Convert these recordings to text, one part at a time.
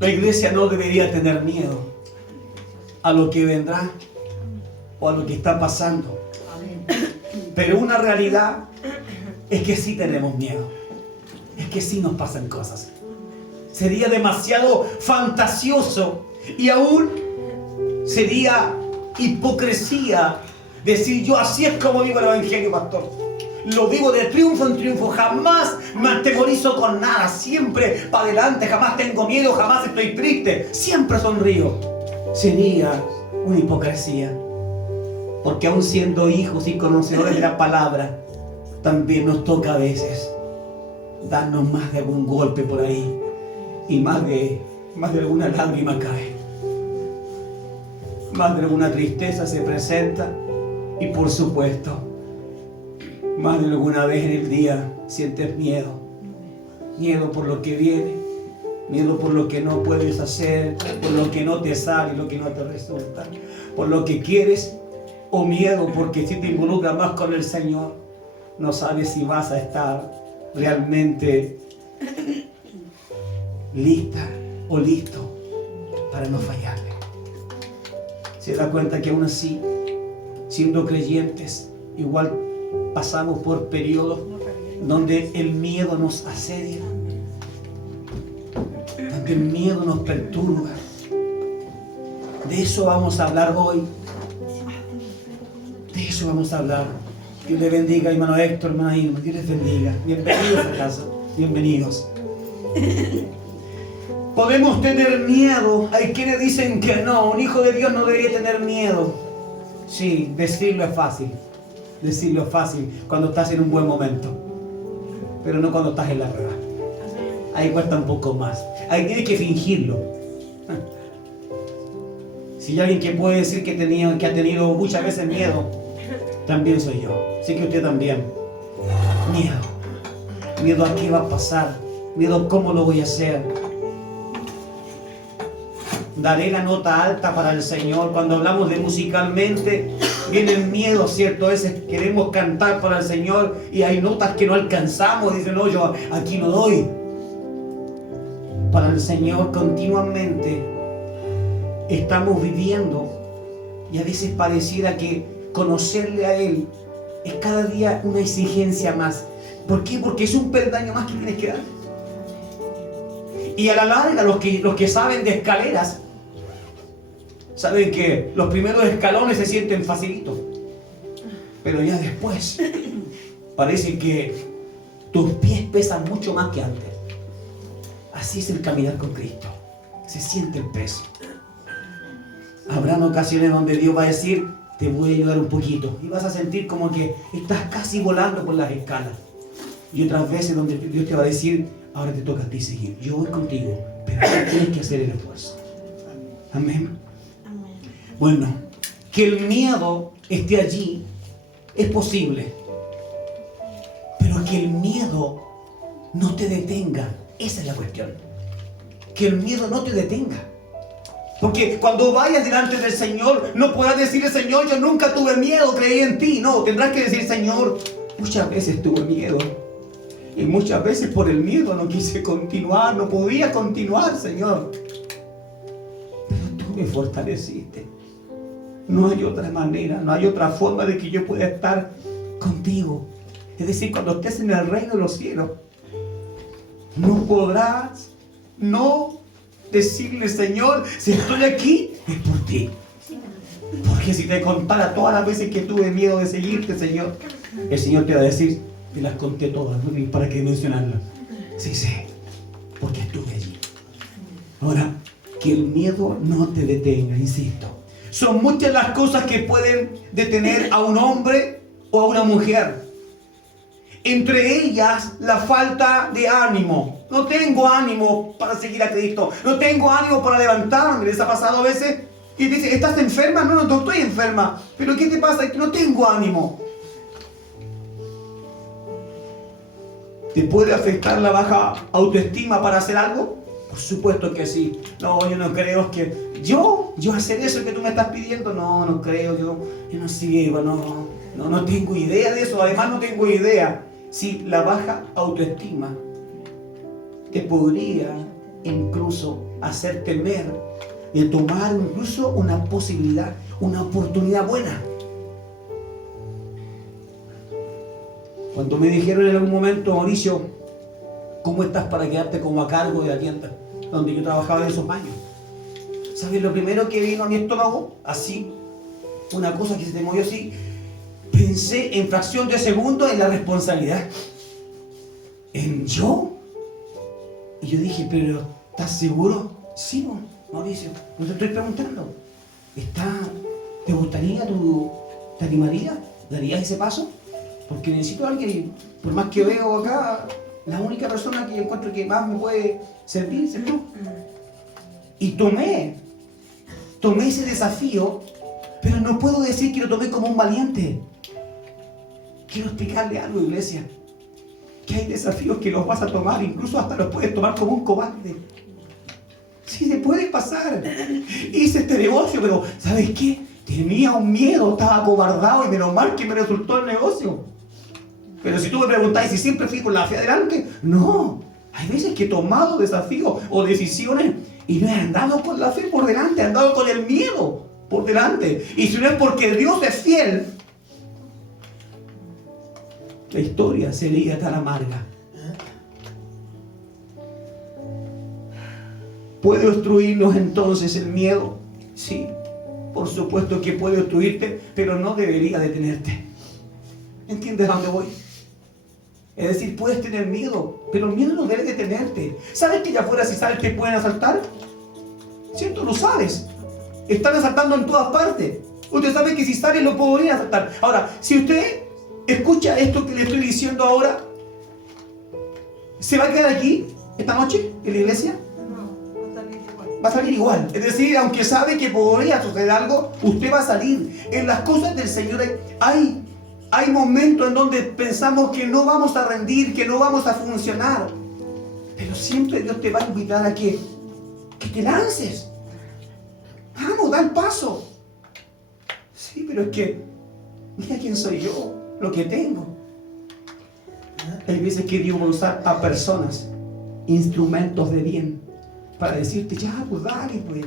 La iglesia no debería tener miedo a lo que vendrá o a lo que está pasando. Pero una realidad es que sí tenemos miedo. Es que sí nos pasan cosas. Sería demasiado fantasioso y aún sería hipocresía decir yo así es como vivo el evangelio, pastor. Lo vivo de triunfo en triunfo, jamás me atemorizo con nada, siempre para adelante, jamás tengo miedo, jamás estoy triste, siempre sonrío. Sería una hipocresía, porque aún siendo hijos y conocedores de la palabra, también nos toca a veces darnos más de algún golpe por ahí y más de alguna lágrima cae, más de alguna tristeza se presenta y por supuesto más de alguna vez en el día sientes miedo. Miedo por lo que viene, miedo por lo que no puedes hacer, por lo que no te sale, lo que no te resulta, por lo que quieres, o miedo porque si te involucras más con el Señor, no sabes si vas a estar realmente lista o listo para no fallarle. Se da cuenta que aún así, siendo creyentes, igual pasamos por periodos donde el miedo nos asedia, donde el miedo nos perturba. De eso vamos a hablar hoy. De eso vamos a hablar. Dios le bendiga, hermano Héctor, hermana Irma. Dios les bendiga. Bienvenidos a casa. Bienvenidos. Podemos tener miedo. Hay quienes dicen que no. Un hijo de Dios no debería tener miedo. Sí, decirlo es fácil. Decirlo es fácil cuando estás en un buen momento, pero no cuando estás en la prueba. Ahí cuesta un poco más. Ahí tienes que fingirlo. Si hay alguien que puede decir que ha tenido muchas veces miedo, también soy yo. Sé que usted también. Miedo. Miedo a qué va a pasar. Miedo a cómo lo voy a hacer. Daré la nota alta para el Señor. Cuando hablamos de musicalmente, viene el miedo, ¿cierto? A veces queremos cantar para el Señor y hay notas que no alcanzamos. Dicen, no, yo aquí no doy. Para el Señor continuamente estamos viviendo y a veces pareciera que conocerle a Él es cada día una exigencia más. ¿Por qué? Porque es un peldaño más que tienes que dar. Y a la larga, los que saben de escaleras, saben que los primeros escalones se sienten facilitos, pero ya después parece que tus pies pesan mucho más que antes. Así es el caminar con Cristo. Se siente el peso. Habrán ocasiones donde Dios va a decir, te voy a ayudar un poquito, y vas a sentir como que estás casi volando por las escalas. Y otras veces donde Dios te va a decir, ahora te toca a ti seguir. Yo voy contigo, pero tú tienes que hacer el esfuerzo. Amén. Bueno, que el miedo esté allí es posible, pero que el miedo no te detenga, esa es la cuestión. Que el miedo no te detenga. Porque cuando vayas delante del Señor, no podrás decirle, Señor, yo nunca tuve miedo, creí en ti. No, tendrás que decir, Señor, muchas veces tuve miedo. Y muchas veces por el miedo no quise continuar, no podía continuar, Señor. Pero tú me fortaleciste. No hay otra manera, no hay otra forma de que yo pueda estar contigo. Es decir, cuando estés en el reino de los cielos, no podrás no decirle, Señor, si estoy aquí, es por ti. Porque si te contara todas las veces que tuve miedo de seguirte, Señor, el Señor te va a decir, te las conté todas, ¿no? ¿Para qué mencionarlas? Sí, sé, porque estuve allí. Ahora, que el miedo no te detenga, insisto. Son muchas las cosas que pueden detener a un hombre o a una mujer. Entre ellas, la falta de ánimo. No tengo ánimo para seguir a Cristo. No tengo ánimo para levantarme. ¿Les ha pasado a veces? Y dice, ¿estás enferma? No, no estoy enferma. ¿Pero qué te pasa? No tengo ánimo. ¿Te puede afectar la baja autoestima para hacer algo? Por supuesto que sí. No, yo no creo que... ¿Yo hacer eso que tú me estás pidiendo? No, no creo. Yo no sirvo. No tengo idea de eso. Además no tengo idea. Sí, la baja autoestima te podría incluso hacer temer de tomar incluso una posibilidad, una oportunidad buena. Cuando me dijeron en algún momento, Mauricio, ¿cómo estás para quedarte como a cargo de la tienda donde yo trabajaba en esos años? ¿Sabes? Lo primero que vino a mi estómago, así, una cosa que se te movió así, pensé en fracción de segundo en la responsabilidad. ¿En yo? Y yo dije, pero ¿estás seguro? Sí, Mauricio, no te estoy preguntando. ¿Te gustaría, te animarías? ¿Darías ese paso? Porque necesito a alguien, por más que veo acá, la única persona que yo encuentro que más me puede servir es tú. Y tomé ese desafío, pero no puedo decir que lo tomé como un valiente. Quiero explicarle algo, iglesia, que hay desafíos que los vas a tomar, incluso hasta los puedes tomar como un cobarde. Sí, se puede pasar. Hice este negocio, pero ¿sabes qué? Tenía un miedo, estaba acobardado y menos mal que me resultó el negocio. Pero si tú me preguntáis si siempre fui con la fe adelante, no. Hay veces que he tomado desafíos o decisiones y no he andado con la fe por delante, he andado con el miedo por delante. Y si no es porque Dios es fiel, la historia sería tan amarga. ¿Puede obstruirnos entonces el miedo? Sí, por supuesto que puede obstruirte, pero no debería detenerte. ¿Entiendes a dónde voy? Es decir, puedes tener miedo, pero el miedo no debe detenerte. ¿Sabes que allá afuera si sales te pueden asaltar? ¿Cierto? Lo sabes. Están asaltando en todas partes. Usted sabe que si sale lo podrían asaltar. Ahora, si usted escucha esto que le estoy diciendo ahora, ¿se va a quedar aquí esta noche en la iglesia? Va a salir igual. Es decir, aunque sabe que podría suceder algo, usted va a salir. En las cosas del Señor hay momentos en donde pensamos que no vamos a rendir, que no vamos a funcionar. Pero siempre Dios te va a invitar a que te lances. Vamos, da el paso. Sí, pero es que mira quién soy yo, lo que tengo. Hay veces que Dios va a usar a personas, instrumentos de bien, para decirte, ya, pues dale, pues,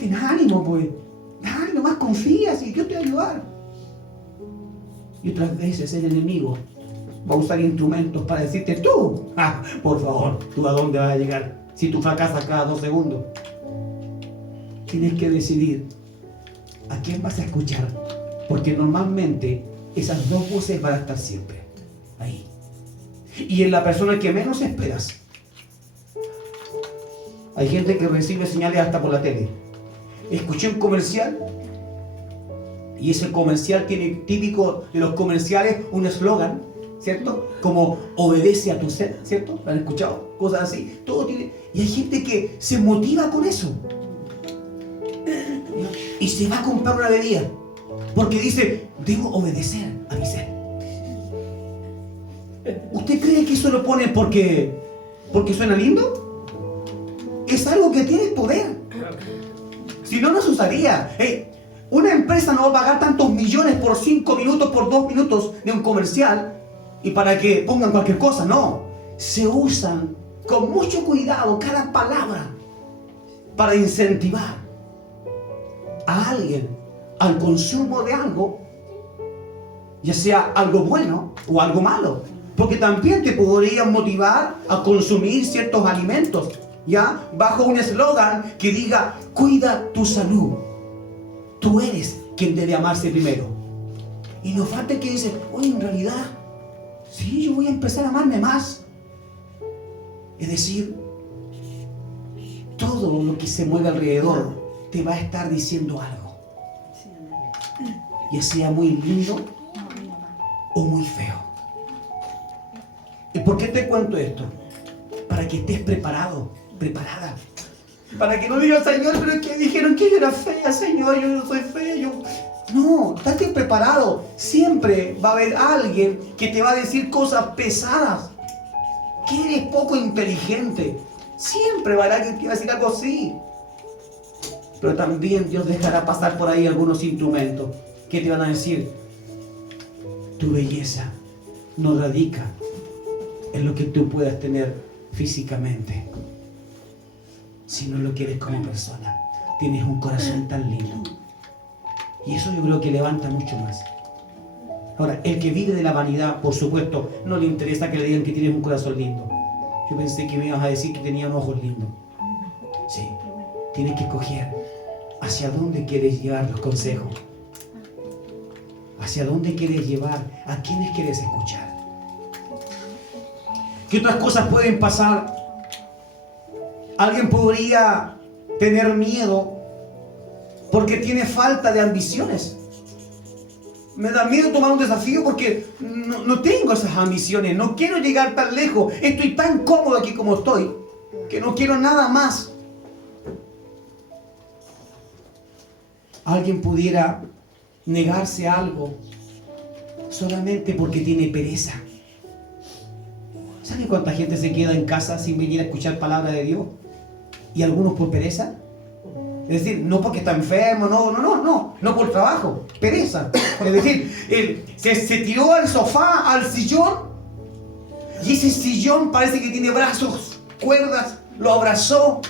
ten ánimo, pues, dale, nomás confía, y Dios te va a ayudar. Y otras veces el enemigo va a usar instrumentos para decirte, tú, por favor, ¿tú a dónde vas a llegar? Si tú fracasas cada 2 segundos. Tienes que decidir a quién vas a escuchar, porque normalmente esas 2 voces van a estar siempre ahí. Y en la persona que menos esperas. Hay gente que recibe señales hasta por la tele. Escuché un comercial y ese comercial tiene, típico de los comerciales, un eslogan, ¿cierto? Como obedece a tu ser, ¿cierto? ¿Lo han escuchado? Cosas así. Todo tiene. Y hay gente que se motiva con eso. Y se va a comprar una bebida porque dice, debo obedecer a mi ser. ¿Usted cree que eso lo pone porque suena lindo? Es algo que tiene poder. Si no, no se usaría. Una empresa no va a pagar tantos millones por 5 minutos, por 2 minutos de un comercial y para que pongan cualquier cosa. No. Se usan con mucho cuidado cada palabra para incentivar a alguien al consumo de algo, ya sea algo bueno o algo malo. Porque también te podrían motivar a consumir ciertos alimentos, ¿ya? Bajo un eslogan que diga, cuida tu salud. Tú eres quien debe amarse primero. Y nos falta el que dice, oye, en realidad, sí, yo voy a empezar a amarme más. Es decir, todo lo que se mueve alrededor te va a estar diciendo algo. Ya sea muy lindo o muy feo. ¿Y por qué te cuento esto? Para que estés preparado, preparada. Para que no digas, Señor, pero es que dijeron que yo era fea, Señor, yo no soy fea. No, estate preparado. Siempre va a haber alguien que te va a decir cosas pesadas. Que eres poco inteligente. Siempre va a haber alguien que te va a decir algo así. Pero también Dios dejará pasar por ahí algunos instrumentos que te van a decir, tu belleza no radica en lo que tú puedas tener físicamente. si no lo quieres como persona. Tienes un corazón tan lindo. Y eso yo creo que levanta mucho más. Ahora, el que vive de la vanidad, por supuesto, no le interesa que le digan que tienes un corazón lindo. Yo pensé que me ibas a decir que tenía unos ojos lindos. Sí, tienes que escoger hacia dónde quieres llevar los consejos. Hacia dónde quieres llevar, a quiénes quieres escuchar. ¿Qué otras cosas pueden pasar? Alguien podría tener miedo porque tiene falta de ambiciones. Me da miedo tomar un desafío porque no tengo esas ambiciones. No quiero llegar tan lejos. Estoy tan cómodo aquí como estoy que no quiero nada más. Alguien pudiera negarse a algo solamente porque tiene pereza. ¿Sabe cuánta gente se queda en casa sin venir a escuchar palabra de Dios? Y algunos por pereza. Es decir, no porque está enfermo, no por trabajo, pereza. Es decir, él se tiró al sofá, al sillón, y ese sillón parece que tiene brazos, cuerdas, lo abrazó.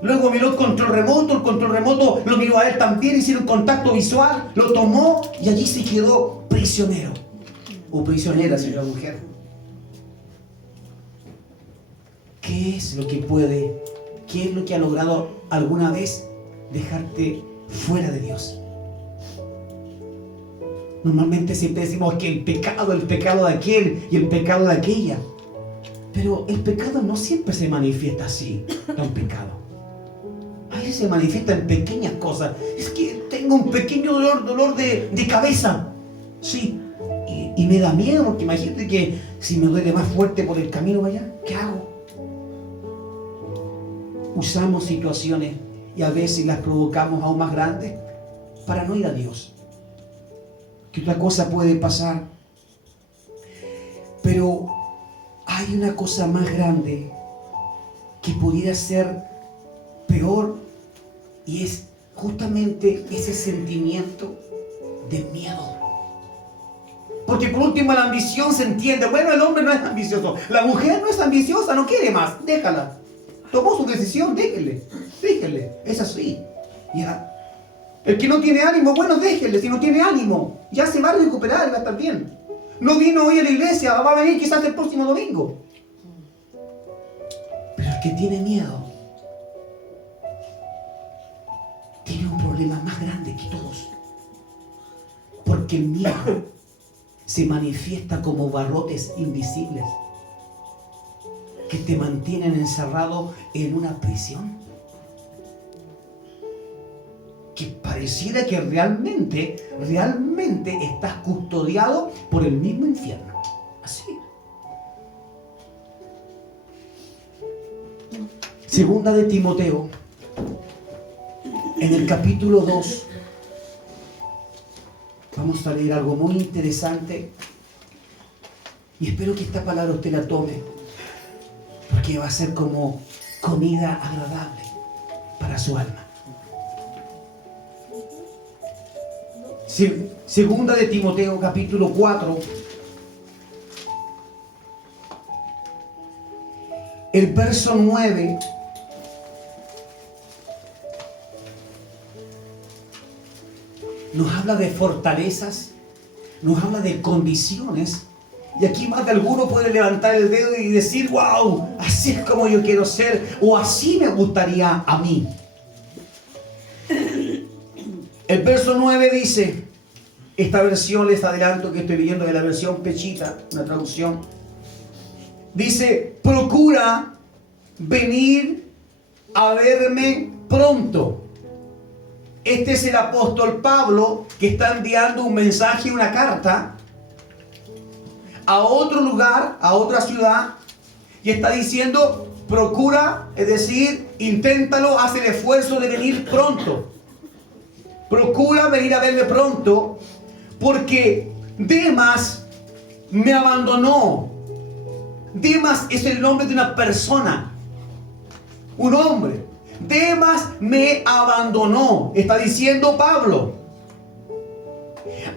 Luego miró el control remoto lo miró a él también, hicieron contacto visual, lo tomó y allí se quedó prisionero. O prisionera, señora mujer. ¿Qué es lo que puede, qué es lo que ha logrado alguna vez dejarte fuera de Dios? Normalmente siempre decimos que el pecado de aquel y el pecado de aquella. Pero el pecado no siempre se manifiesta así, un pecado. A veces se manifiesta en pequeñas cosas. Es que tengo un pequeño dolor de cabeza. Sí. Y me da miedo, porque imagínate que si me duele más fuerte por el camino allá, ¿qué hago? Usamos situaciones y a veces las provocamos aún más grandes para no ir a Dios. ¿Qué otra cosa puede pasar? Pero hay una cosa más grande que pudiera ser peor, y es justamente ese sentimiento de miedo. Porque por último la ambición se entiende. Bueno, el hombre no es ambicioso, la mujer no es ambiciosa, no quiere más, déjala. Tomó su decisión, déjele, es así. Ya. El que no tiene ánimo, bueno, déjele, si no tiene ánimo, ya se va a recuperar y va a estar bien. No vino hoy a la iglesia, va a venir quizás el próximo domingo. Pero el que tiene miedo tiene un problema más grande que todos. Porque el miedo se manifiesta como barrotes invisibles que te mantienen encerrado en una prisión. Que pareciera que realmente estás custodiado por el mismo infierno. Así. Segunda de Timoteo, en el capítulo 2, vamos a leer algo muy interesante. Y espero que esta palabra usted la tome, porque va a ser como comida agradable para su alma. Segunda de Timoteo, capítulo 4, el verso 9. Nos habla de fortalezas, nos habla de condiciones. Y aquí más de alguno puede levantar el dedo y decir: wow, así es como yo quiero ser, o así me gustaría a mí. El verso 9 dice, esta versión les adelanto que estoy leyendo de la versión Pechita, una traducción. Dice: procura venir a verme pronto. Este es el apóstol Pablo que está enviando un mensaje, una carta a otro lugar, a otra ciudad, y está diciendo: procura, es decir, inténtalo, haz el esfuerzo de venir pronto. Procura venir a verme pronto, porque Demas me abandonó. Demas es el nombre de una persona, un hombre. Demas me abandonó, está diciendo Pablo,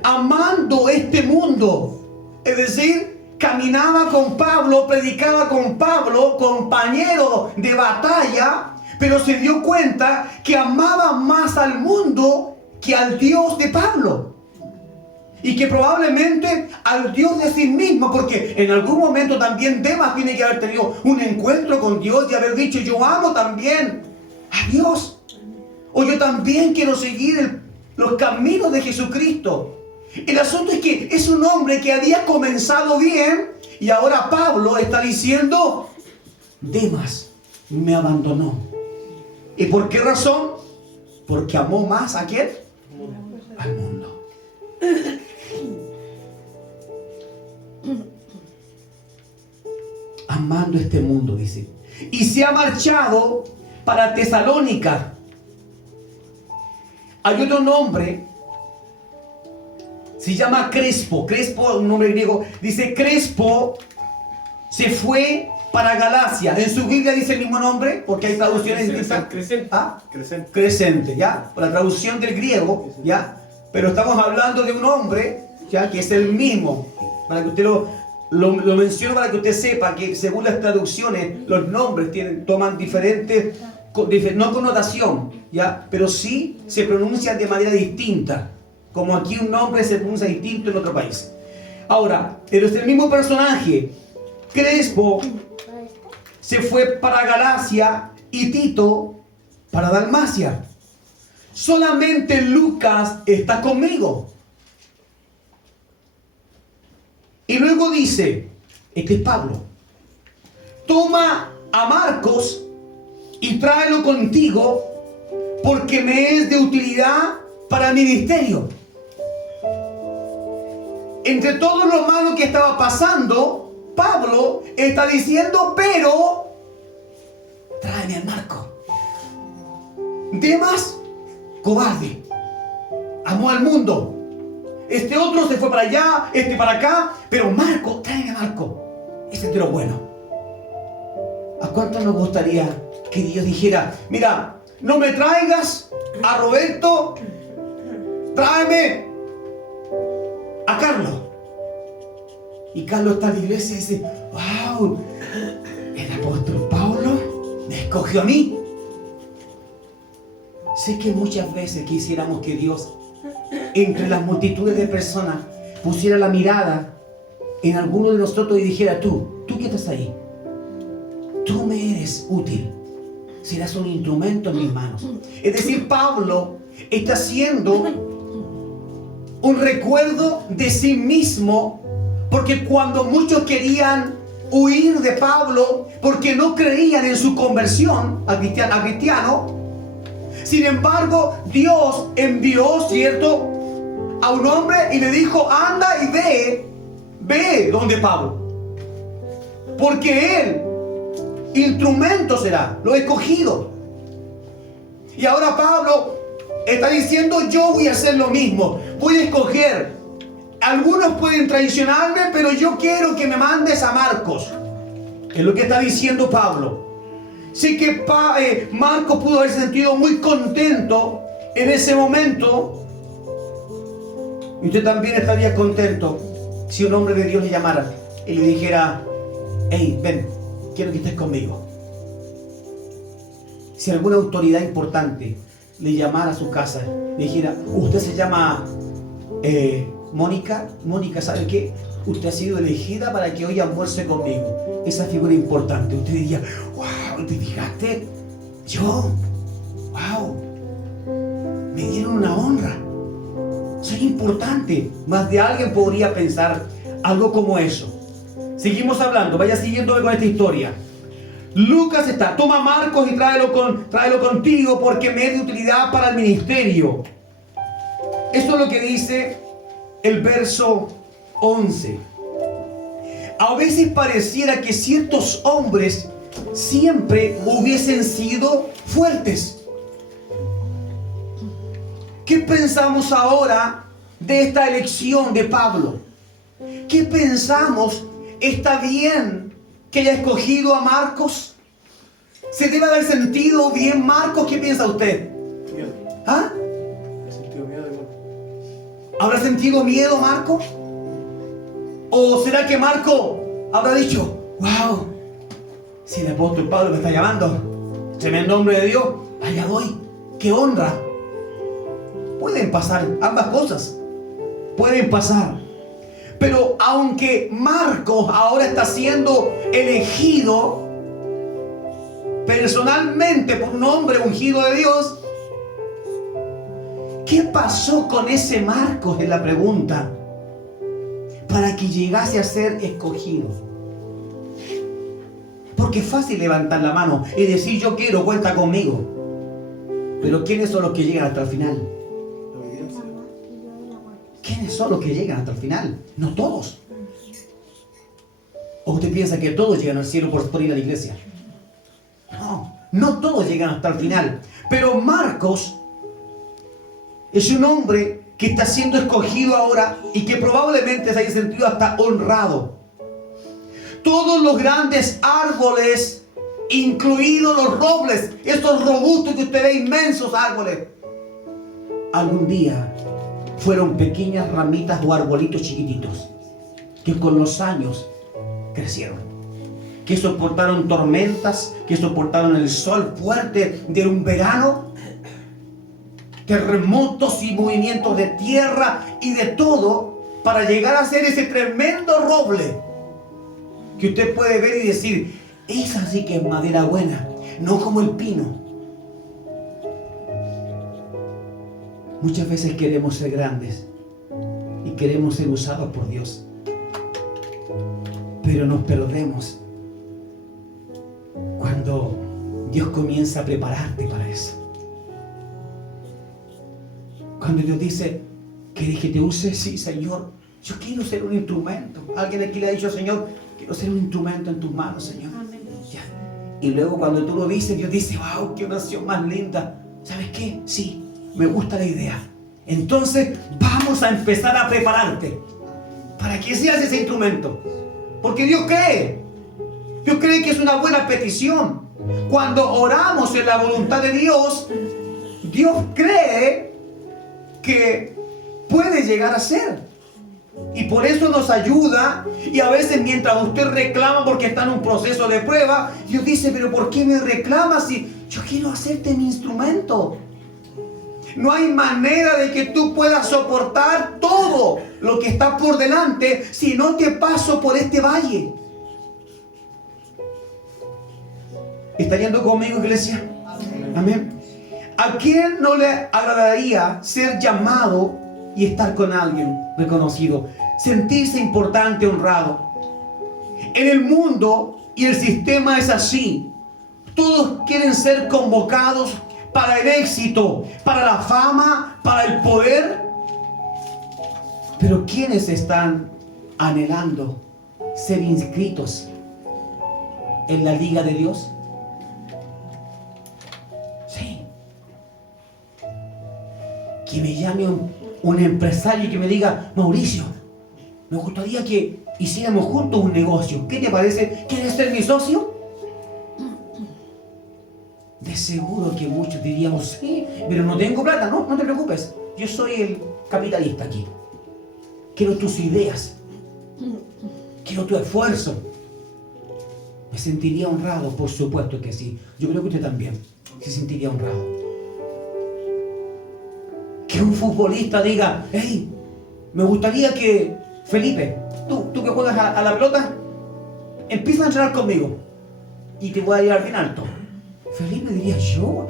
amando este mundo. Es decir, caminaba con Pablo, predicaba con Pablo, compañero de batalla, pero se dio cuenta que amaba más al mundo que al Dios de Pablo. Y que probablemente al Dios de sí mismo, porque en algún momento también Demas tiene que haber tenido un encuentro con Dios y haber dicho: yo amo también a Dios, o yo también quiero seguir los caminos de Jesucristo. El asunto es que es un hombre que había comenzado bien y ahora Pablo está diciendo: Demas me abandonó. ¿Y por qué razón? Porque amó más ¿a quién? Al mundo. Amando este mundo, dice. Y se ha marchado para Tesalónica. Hay otro nombre, se llama Crespo. Crespo, un nombre griego. Dice: Crespo se fue para Galacia. En su Biblia dice el mismo nombre, porque hay traducciones distintas. Crescente. ¿Ah? Crescente. Crescente, ¿ya? Por la traducción del griego, ¿ya? Pero estamos hablando de un hombre, ¿ya? Que es el mismo. Para que usted lo menciono, para que usted sepa que según las traducciones, los nombres toman diferentes, no connotación, ¿ya? Pero sí se pronuncian de manera distinta. Como aquí un nombre se pronuncia distinto en otro país. Ahora, pero es el mismo personaje. Crespo se fue para Galacia y Tito para Dalmacia. Solamente Lucas está conmigo. Y luego dice, este es Pablo: toma a Marcos y tráelo contigo, porque me es de utilidad para el ministerio. Entre todo lo malo que estaba pasando, Pablo está diciendo: pero tráeme al Marco. Demas, cobarde, amó al mundo. Este otro se fue para allá, este para acá, pero Marco, tráeme a Marco. Ese es de lo bueno. ¿A cuánto nos gustaría que Dios dijera: mira, no me traigas a Roberto, tráeme a Carlos? Y Carlos está en la iglesia y dice: wow, el apóstol Pablo me escogió a mí. Sé que muchas veces quisiéramos que Dios, entre las multitudes de personas, pusiera la mirada en alguno de nosotros y dijera: tú que estás ahí, tú me eres útil, serás un instrumento en mis manos. Es decir, Pablo está haciendo un recuerdo de sí mismo, porque cuando muchos querían huir de Pablo porque no creían en su conversión a cristiano, sin embargo, Dios envió, ¿cierto?, a un hombre y le dijo: anda y ve donde Pablo, porque él, instrumento será, lo escogido. Y ahora Pablo está diciendo: yo voy a hacer lo mismo, voy a escoger. Algunos pueden traicionarme, pero yo quiero que me mandes a Marcos. Es lo que está diciendo Pablo. Sí que Marcos pudo haberse sentido muy contento en ese momento. Y usted también estaría contento si un hombre de Dios le llamara y le dijera: hey, ven, quiero que estés conmigo. Si alguna autoridad importante le llamara a su casa, le dijera: usted se llama Mónica, ¿sabe qué? Usted ha sido elegida para que hoy almuerce conmigo. Esa figura importante. Usted diría: wow, ¿te fijaste? Yo, wow, me dieron una honra. Soy importante. Más de alguien podría pensar algo como eso. Seguimos hablando, vaya siguiéndome con esta historia. Lucas está: toma a Marcos y tráelo contigo, porque me es de utilidad para el ministerio. Esto es lo que dice el verso 11. A veces pareciera que ciertos hombres siempre hubiesen sido fuertes. ¿Qué pensamos ahora de esta elección de Pablo? ¿Qué pensamos? ¿Está bien que haya escogido a Marcos? ¿Se debe haber sentido bien Marcos? ¿Qué piensa usted? Miedo. ¿Ah? He sentido miedo igual. ¿Habrá sentido miedo Marcos? ¿O será que Marco habrá dicho: wow, si el apóstol Pablo me está llamando, tremendo hombre de Dios, allá voy, qué honra. Pueden pasar ambas cosas, pueden pasar. Pero aunque Marcos ahora está siendo elegido personalmente por un hombre ungido de Dios, ¿qué pasó con ese Marcos? Es la pregunta. Para que llegase a ser escogido. Porque es fácil levantar la mano y decir yo quiero, cuenta conmigo. Pero ¿quiénes son los que llegan hasta el final? ¿Quiénes son los que llegan hasta el final? No todos. ¿O usted piensa que todos llegan al cielo por ir a la iglesia? No, no todos llegan hasta el final. Pero Marcos es un hombre que está siendo escogido ahora y que probablemente se haya sentido hasta honrado. Todos los grandes árboles, incluidos los robles, estos robustos que usted ve, inmensos árboles, algún día fueron pequeñas ramitas o arbolitos chiquititos que con los años crecieron, que soportaron tormentas, que soportaron el sol fuerte de un verano, terremotos y movimientos de tierra y de todo, para llegar a ser ese tremendo roble que usted puede ver y decir, esa sí que es madera buena, no como el pino. Muchas veces queremos ser grandes y queremos ser usados por Dios, pero nos perdemos cuando Dios comienza a prepararte para eso. Cuando Dios dice, ¿quieres que te use? Sí, Señor, yo quiero ser un instrumento. Alguien aquí le ha dicho, Señor, quiero ser un instrumento en tus manos, Señor. Ya. Y luego cuando tú lo dices, Dios dice, wow, qué oración más linda. ¿Sabes qué? Sí, me gusta la idea. Entonces vamos a empezar a prepararte para que seas ese instrumento. Porque Dios cree que es una buena petición. Cuando oramos en la voluntad de Dios, Dios cree que puede llegar a ser. Y por eso nos ayuda. Y a veces mientras usted reclama porque está en un proceso de prueba, Dios dice, pero ¿por qué me reclamas si yo quiero hacerte mi instrumento? No hay manera de que tú puedas soportar todo lo que está por delante si no te paso por este valle. ¿Está yendo conmigo, iglesia? Amén. ¿A quién no le agradaría ser llamado y estar con alguien reconocido? Sentirse importante, honrado. En el mundo y el sistema es así. Todos quieren ser convocados para el éxito, para la fama, para el poder. Pero ¿quiénes están anhelando ser inscritos en la liga de Dios? Sí. Que me llame un empresario y que me diga, Mauricio, me gustaría que hiciéramos juntos un negocio. ¿Qué te parece? ¿Quieres ser mi socio? De seguro que muchos diríamos, sí, pero no tengo plata. No, no te preocupes. Yo soy el capitalista aquí. Quiero tus ideas. Quiero tu esfuerzo. Me sentiría honrado, por supuesto que sí. Yo creo que usted también se sentiría honrado. Que un futbolista diga, hey, me gustaría que Felipe, tú que juegas a la pelota, empieza a entrenar conmigo y te voy a llevar bien alto. Felipe diría, yo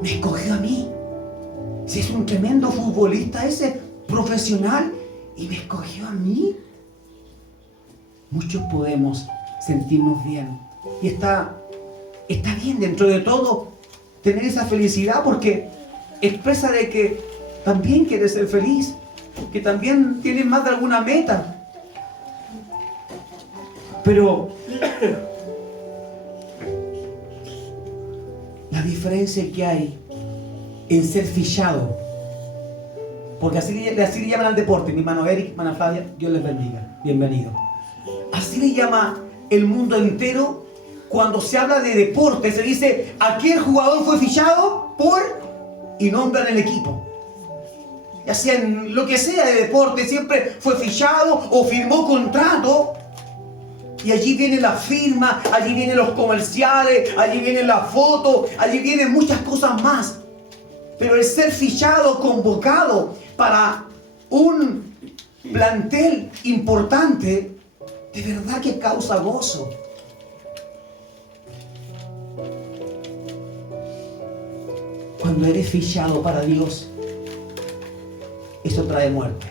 me escogió a mí. Si es un tremendo futbolista ese, profesional, y me escogió a mí. Muchos podemos sentirnos bien. Y está bien dentro de todo tener esa felicidad, porque expresa de que también quieres ser feliz, que también tienes más de alguna meta. Pero la diferencia que hay en ser fichado, porque así le llaman al deporte, mi hermano Eric, hermana Flavia, Dios les bendiga, bienvenido. Así le llama el mundo entero cuando se habla de deporte, se dice, aquel jugador fue fichado por, y nombran el equipo. Ya sea en lo que sea de deporte, siempre fue fichado o firmó contrato Y allí viene la firma, allí vienen los comerciales, allí vienen las fotos, allí vienen muchas cosas más. Pero el ser fichado, convocado para un plantel importante, de verdad que causa gozo. Cuando eres fichado para Dios, eso trae muerte.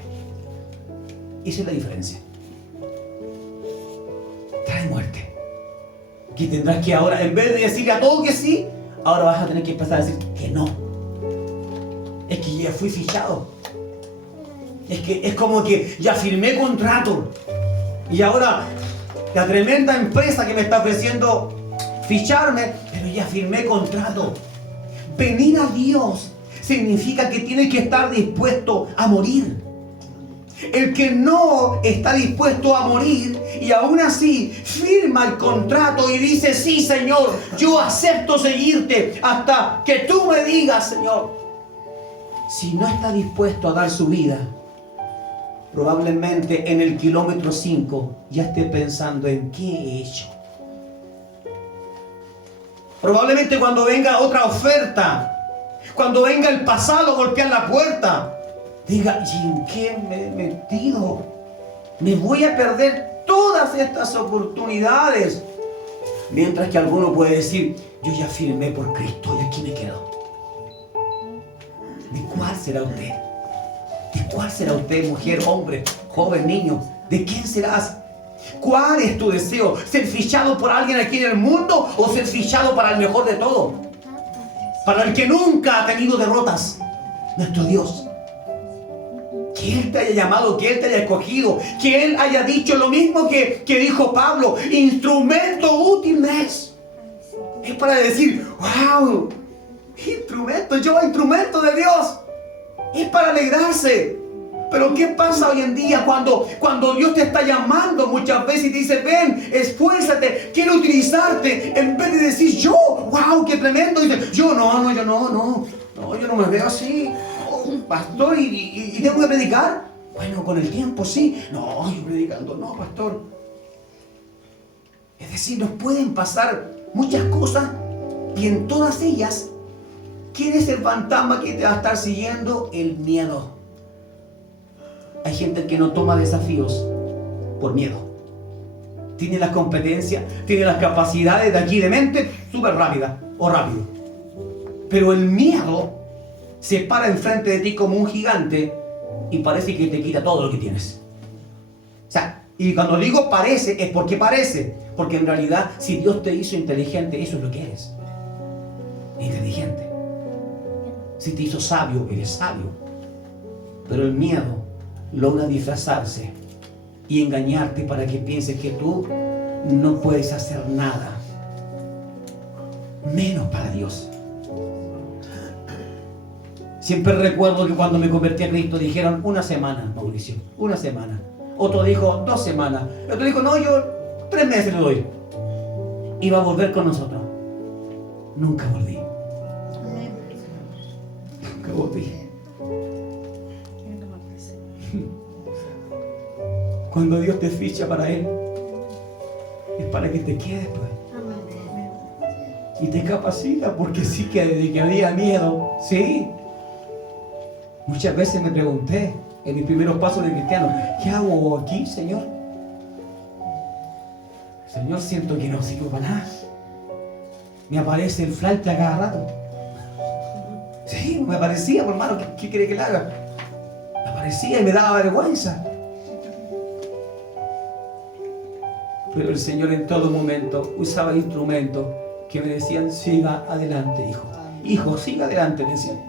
Esa es la diferencia. Trae muerte. Que tendrás que ahora, en vez de decirle a todo que sí, ahora vas a tener que empezar a decir que no. Es que ya fui fichado. Es como que ya firmé contrato. Y ahora la tremenda empresa que me está ofreciendo ficharme, pero ya firmé contrato. Venir a Dios significa que tiene que estar dispuesto a morir. El que no está dispuesto a morir y aún así firma el contrato y dice: sí, Señor, yo acepto seguirte hasta que tú me digas, Señor. Si no está dispuesto a dar su vida, probablemente en el kilómetro 5 ya esté pensando en qué he hecho. Probablemente cuando venga otra oferta, cuando venga el pasado a golpear la puerta, diga: ¿y en qué me he metido? Me voy a perder todas estas oportunidades. Mientras que alguno puede decir: yo ya firmé por Cristo y aquí me quedo. ¿De cuál será usted? ¿De cuál será usted, mujer, hombre, joven, niño? ¿De quién serás? ¿Cuál es tu deseo? ¿Ser fichado por alguien aquí en el mundo o ser fichado para el mejor de todo? Para el que nunca ha tenido derrotas, nuestro Dios. Que Él te haya llamado, que Él te haya escogido, que Él haya dicho lo mismo que dijo Pablo: instrumento útil es. Es para decir: wow, instrumento de Dios. Es para alegrarse. Pero ¿qué pasa hoy en día cuando Dios te está llamando muchas veces y te dice: ven, esfuérzate, quiero utilizarte? En vez de decir: yo, wow, qué tremendo, dice: yo no, yo no me veo así. Pastor, ¿y tengo que predicar? Bueno, con el tiempo sí. No, yo predicando no, pastor. Es decir, nos pueden pasar muchas cosas y en todas ellas, ¿quién es el fantasma que te va a estar siguiendo? El miedo. Hay gente que no toma desafíos por miedo. Tiene las competencias, tiene las capacidades de aquí de mente súper rápida o rápido. Pero el miedo se para enfrente de ti como un gigante y parece que te quita todo lo que tienes. O sea, y cuando digo parece, es porque parece. Porque en realidad, si Dios te hizo inteligente, eso es lo que eres. Inteligente. Si te hizo sabio, eres sabio. Pero el miedo logra disfrazarse y engañarte para que pienses que tú no puedes hacer nada, menos para Dios. Siempre recuerdo que cuando me convertí a Cristo dijeron: 1 semana, Mauricio, 1 semana. Otro dijo 2 semanas. Otro dijo: no, yo 3 meses le doy. Y va a volver con nosotros. Nunca volví. Nunca volví. Cuando Dios te ficha para Él, es para que te quedes, pues. Y te capacita, porque sí que desde que había miedo, sí. Muchas veces me pregunté en mis primeros pasos de cristiano: ¿qué hago aquí, Señor? Señor, siento que no sirvo para nada. Me aparece el flight a cada rato. Sí, me aparecía, por hermano, ¿qué quiere que le haga? Me aparecía y me daba vergüenza. Pero el Señor en todo momento usaba instrumentos que me decían: siga adelante, hijo. Hijo, siga adelante, me decían.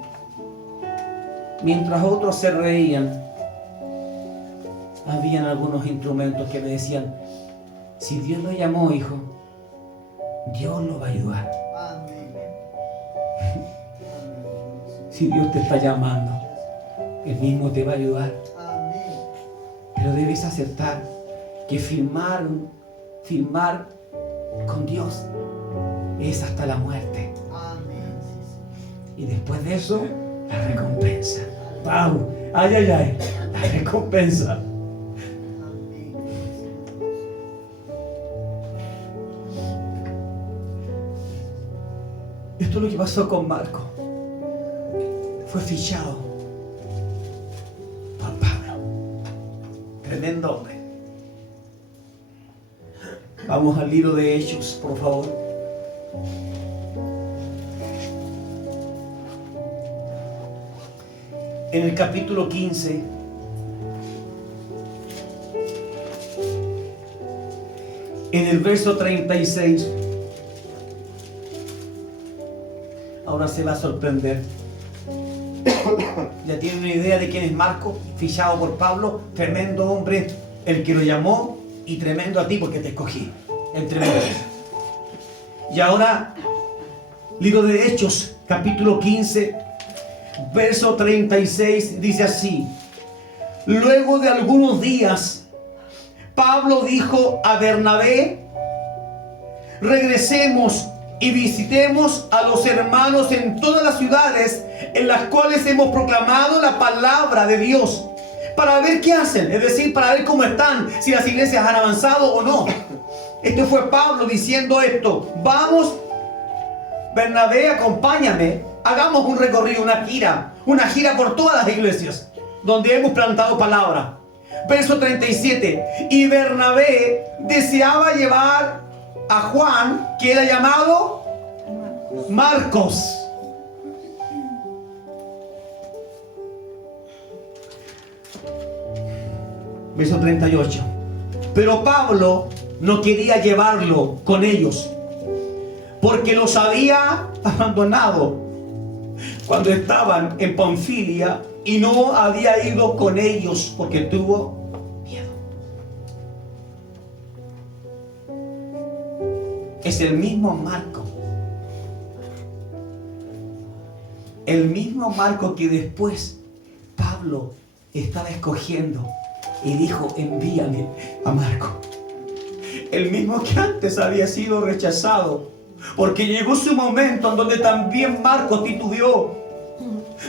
Mientras otros se reían, habían algunos instrumentos que me decían: si Dios lo llamó, hijo, Dios lo va a ayudar. Si Dios te está llamando, Él mismo te va a ayudar. Pero debes aceptar que firmar con Dios es hasta la muerte. Y después de eso, la recompensa. ¡Pau! ¡Ay, ay, ay! La recompensa. esto es lo que pasó con Marco. Fue fichado por Pablo. Tremendo hombre. Vamos al libro de Hechos, por favor. En el capítulo 15, en el verso 36, ahora se va a sorprender. ¿Ya tienen una idea de quién es Marco? Fichado por Pablo, tremendo hombre, el que lo llamó, y tremendo a ti porque te escogí. El tremendo. Y ahora, libro de Hechos, capítulo 15, verso 36, dice así: luego de algunos días, Pablo dijo a Bernabé: regresemos y visitemos a los hermanos en todas las ciudades en las cuales hemos proclamado la palabra de Dios, para ver qué hacen, es decir, para ver cómo están, si las iglesias han avanzado o no. Este fue Pablo diciendo esto: vamos, Bernabé, acompáñame, hagamos un recorrido, una gira por todas las iglesias donde hemos plantado palabra. Verso 37, y Bernabé deseaba llevar a Juan, que era llamado Marcos. Verso 38, pero Pablo no quería llevarlo con ellos, porque los había abandonado cuando estaban en Panfilia, y no había ido con ellos porque tuvo miedo. Es el mismo Marco. El mismo Marco que después Pablo estaba escogiendo y dijo: envíame a Marco. El mismo que antes había sido rechazado, porque llegó su momento en donde también Marco titubeó,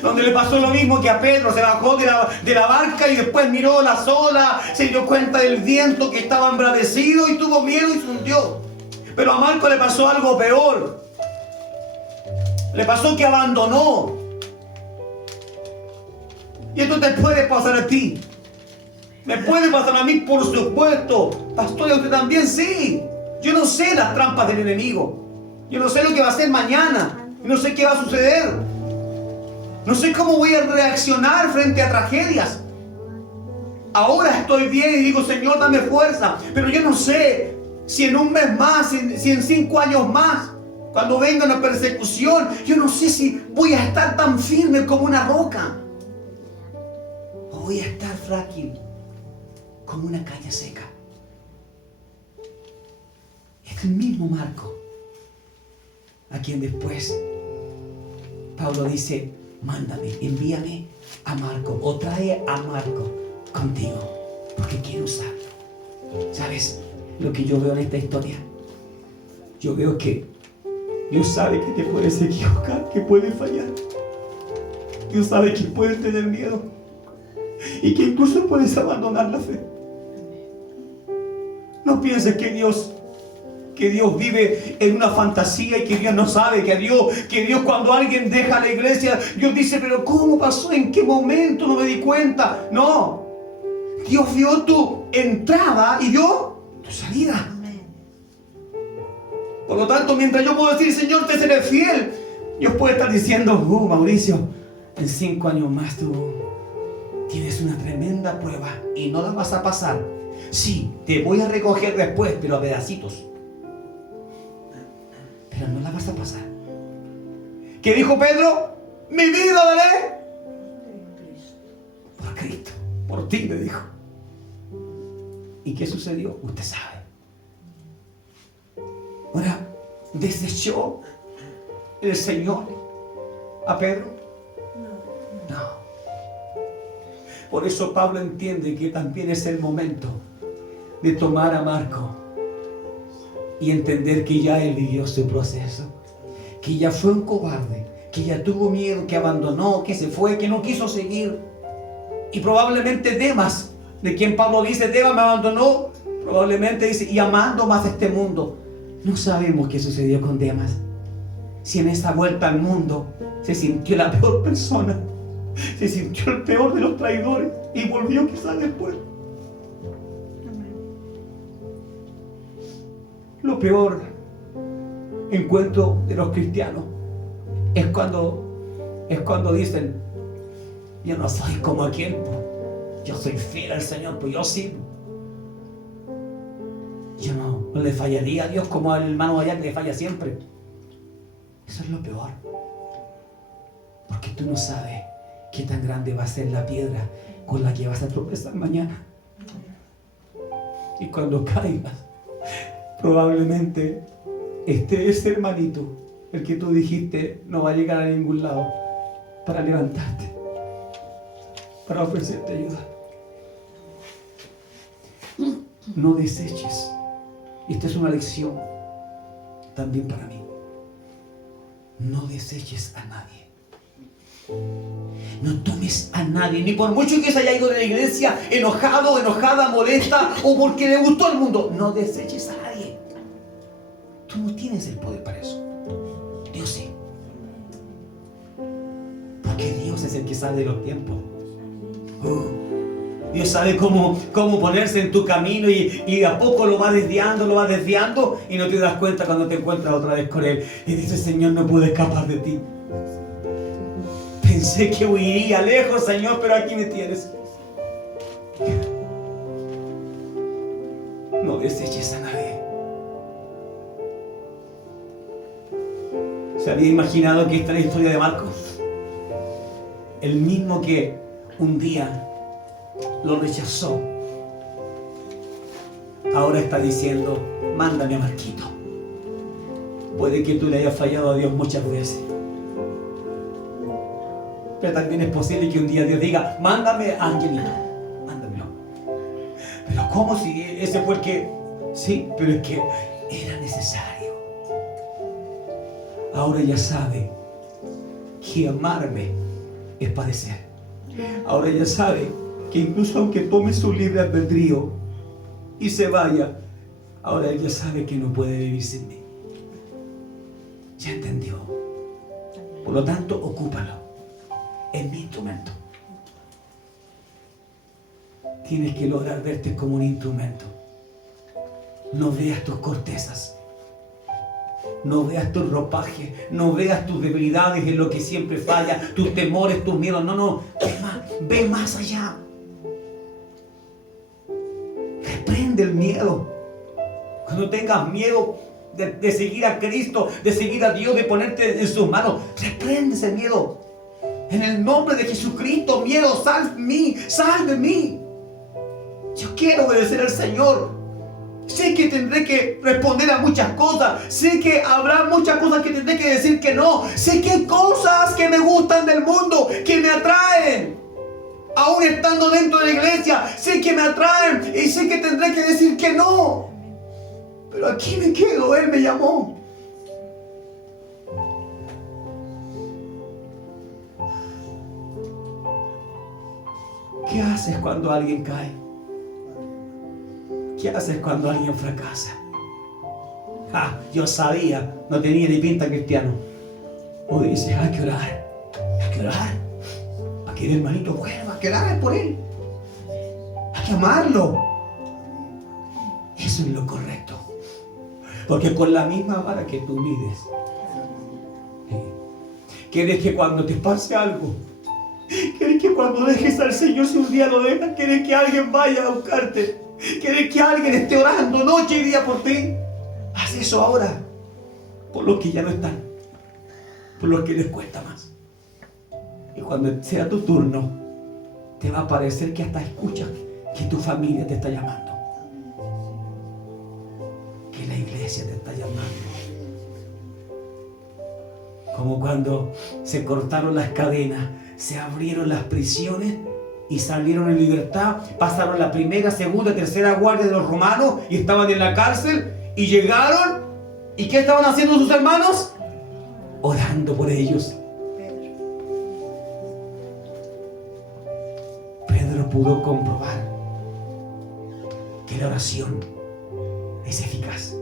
donde le pasó lo mismo que a Pedro. Se bajó de la barca y después miró las olas, se dio cuenta del viento que estaba embravecido y tuvo miedo y se hundió. Pero a Marco le pasó algo peor. Le pasó que abandonó. Y esto te puede pasar a ti. Me puede pasar a mí, por supuesto. Pastor, ¿y a usted también? Sí. Yo no sé las trampas del enemigo. Yo no sé lo que va a hacer mañana. Yo no sé qué va a suceder. No sé cómo voy a reaccionar frente a tragedias. Ahora estoy bien y digo: Señor, dame fuerza. Pero yo no sé si en un mes más, si en 5 años más, cuando venga una persecución, yo no sé si voy a estar tan firme como una roca, o voy a estar frágil como una caña seca. Es el mismo Marco a quien después Pablo dice: mándame, envíame a Marco, o trae a Marco contigo, porque quiero usarlo. ¿Sabes lo que yo veo en esta historia? Yo veo que Dios sabe que te puedes equivocar, que puedes fallar. Dios sabe que puedes tener miedo y que incluso puedes abandonar la fe. No pienses que Dios vive en una fantasía y que Dios no sabe, que Dios cuando alguien deja la iglesia, Dios dice: pero ¿cómo pasó? ¿En qué momento? No me di cuenta. No, Dios vio tu entrada y vio tu salida. Por lo tanto, mientras yo puedo decir: Señor, te seré fiel, Dios puede estar diciendo: Mauricio, en 5 años más tú tienes una tremenda prueba y no la vas a pasar. Sí, te voy a recoger después, pero a pedacitos. Pero no la vas a pasar. ¿Qué dijo Pedro? Mi vida daré por Cristo, por ti, me dijo. ¿Y qué sucedió? Usted sabe. Ahora, ¿desechó el Señor a Pedro? No. Por eso Pablo entiende que también es el momento de tomar a Marco y entender que ya él vivió su proceso, que ya fue un cobarde, que ya tuvo miedo, que abandonó, que se fue, que no quiso seguir. Y probablemente Demas, de quien Pablo dice: Demas me abandonó, probablemente dice: y amando más este mundo. No sabemos qué sucedió con Demas. si en esa vuelta al mundo se sintió la peor persona, se sintió el peor de los traidores y volvió quizás después? Lo peor encuentro de los cristianos es cuando dicen: yo no soy como aquel, yo soy fiel al Señor, pues yo sí. Yo no le fallaría a Dios como al hermano allá que le falla siempre. Eso es lo peor. Porque tú no sabes qué tan grande va a ser la piedra con la que vas a tropezar mañana. Y cuando caigas, probablemente ese hermanito, el que tú dijiste, no va a llegar a ningún lado para levantarte, para ofrecerte ayuda. No deseches. Esta es una lección también para mí. No deseches a nadie. No tomes a nadie, ni por mucho que se haya ido de la iglesia enojado, enojada, molesta o porque le gustó al mundo. No deseches a nadie. Tú no tienes el poder para eso. Dios sí. Porque Dios es el que sabe de los tiempos. Dios sabe cómo ponerse en tu camino y a poco lo va desviando y no te das cuenta cuando te encuentras otra vez con Él. Y dices: Señor, no pude escapar de ti. Pensé que huiría lejos, Señor, pero aquí me tienes. No deseches a nadie. ¿Se había imaginado que esta es la historia de Marcos? El mismo que un día lo rechazó, ahora está diciendo: mándame a Marquito. Puede que tú le hayas fallado a Dios muchas veces, pero también es posible que un día Dios diga: mándame a Angelito, mándamelo. Pero ¿cómo si ese fue el que? Sí, pero es que era necesario. Ahora ya sabe que amarme es padecer. Ahora ya sabe que incluso aunque tome su libre albedrío y se vaya, ahora él ya sabe que no puede vivir sin mí. Ya entendió. Por lo tanto, ocúpalo. Es mi instrumento. Tienes que lograr verte como un instrumento. No veas tus cortezas. No veas tus ropajes. No veas tus debilidades en lo que siempre falla. Tus temores, tus miedos. No. Ve más allá. Reprende el miedo. Cuando tengas miedo de seguir a Cristo, de seguir a Dios, de ponerte en sus manos, reprende ese miedo. En el nombre de Jesucristo, miedo, sal de mí. Yo quiero obedecer al Señor. Sé que tendré que responder a muchas cosas. Sé que habrá muchas cosas que tendré que decir que no. Sé que hay cosas que me gustan del mundo, que me atraen. Aún estando dentro de la iglesia, sé que me atraen y sé que tendré que decir que no. Pero aquí me quedo, Él me llamó. ¿Qué haces cuando alguien cae? ¿Qué haces cuando alguien fracasa? Yo sabía, no tenía ni pinta cristiano. O dices: hay que orar. Hay que orar. Para que el hermanito vuelva, hay que orar por él. Hay que amarlo. Eso es lo correcto. Porque con la misma vara que tú mides, quieres que cuando te pase algo, quieres que cuando dejes al Señor, si un día lo dejas, quieres que alguien vaya a buscarte. ¿Quieres que alguien esté orando noche y día por ti? Haz eso ahora. Por los que ya no están. Por los que les cuesta más. Y cuando sea tu turno, te va a parecer que hasta escuchas que tu familia te está llamando. Que la iglesia te está llamando. Como cuando se cortaron las cadenas, se abrieron las prisiones y salieron en libertad, pasaron la primera, segunda, tercera guardia de los romanos y estaban en la cárcel y llegaron. ¿Y qué estaban haciendo sus hermanos? Orando por ellos. Pedro pudo comprobar que la oración es eficaz.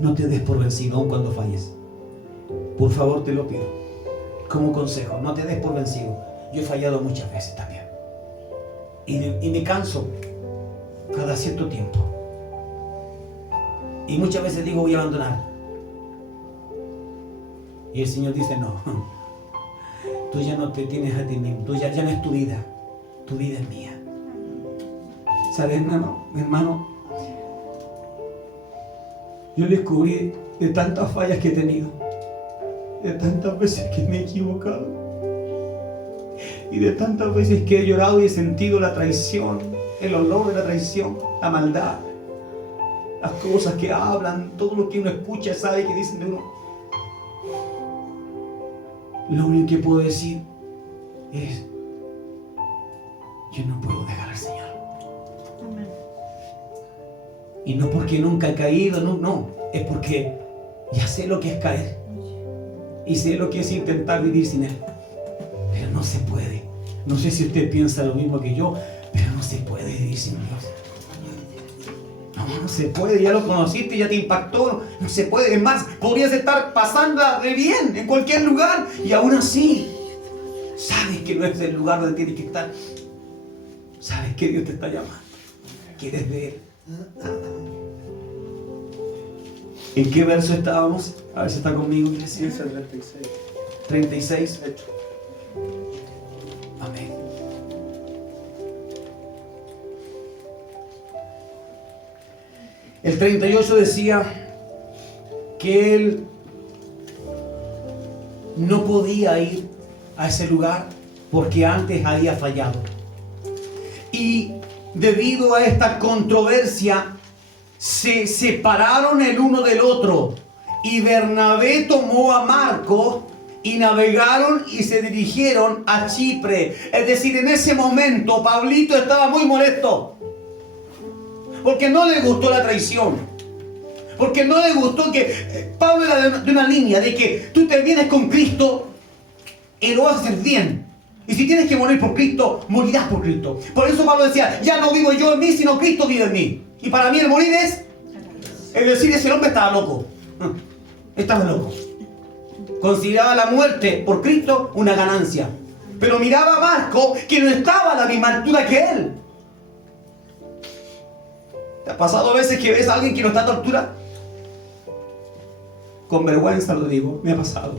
no te des por vencido aun cuando falles. Por favor, te lo pido. Como consejo, no te des por vencido. Yo he fallado muchas veces también. Y me canso cada cierto tiempo. Y muchas veces digo, voy a abandonar. Y el Señor dice, no. Tú ya no te tienes a ti mismo. Tú ya no es tu vida. Tu vida es mía. ¿Sabes, hermano? Yo descubrí de tantas fallas que he tenido, de tantas veces que me he equivocado, y de tantas veces que he llorado y he sentido la traición, el olor de la traición, la maldad, las cosas que hablan, todo lo que uno escucha, sabe que dicen de uno. Lo único que puedo decir es, yo no puedo dejar al Señor. Amén. Y no porque nunca he caído, no, es porque ya sé lo que es caer. Y sé lo que es intentar vivir sin Él. Pero no se puede. No sé si usted piensa lo mismo que yo, pero no se puede vivir sin Dios. No se puede, ya lo conociste, ya te impactó, no se puede. Es más, podrías estar pasándola de bien en cualquier lugar y aún así sabes que no es el lugar donde tienes que estar. Sabes que Dios te está llamando, quieres de Él. ¿En qué verso estábamos? A ver si está conmigo, iglesia. 15 al 36. 36. Hecho. Amén. El 38 decía que él no podía ir a ese lugar porque antes había fallado. Y debido a esta controversia se separaron el uno del otro. Y Bernabé tomó a Marco y navegaron y se dirigieron a Chipre. Es decir, en ese momento Pablito estaba muy molesto. Porque no le gustó la traición. Porque no le gustó que Pablo era de una línea de que tú te vienes con Cristo y lo vas a hacer bien. Y si tienes que morir por Cristo, morirás por Cristo. Por eso Pablo decía, ya no vivo yo en mí, sino Cristo vive en mí. Y para mí el morir es decir, ese hombre estaba loco. Estaba loco. Consideraba la muerte por Cristo una ganancia. Pero miraba a Marco que no estaba a la misma altura que él. ¿Te ha pasado a veces que ves a alguien que no está a tu altura? Con vergüenza lo digo, me ha pasado.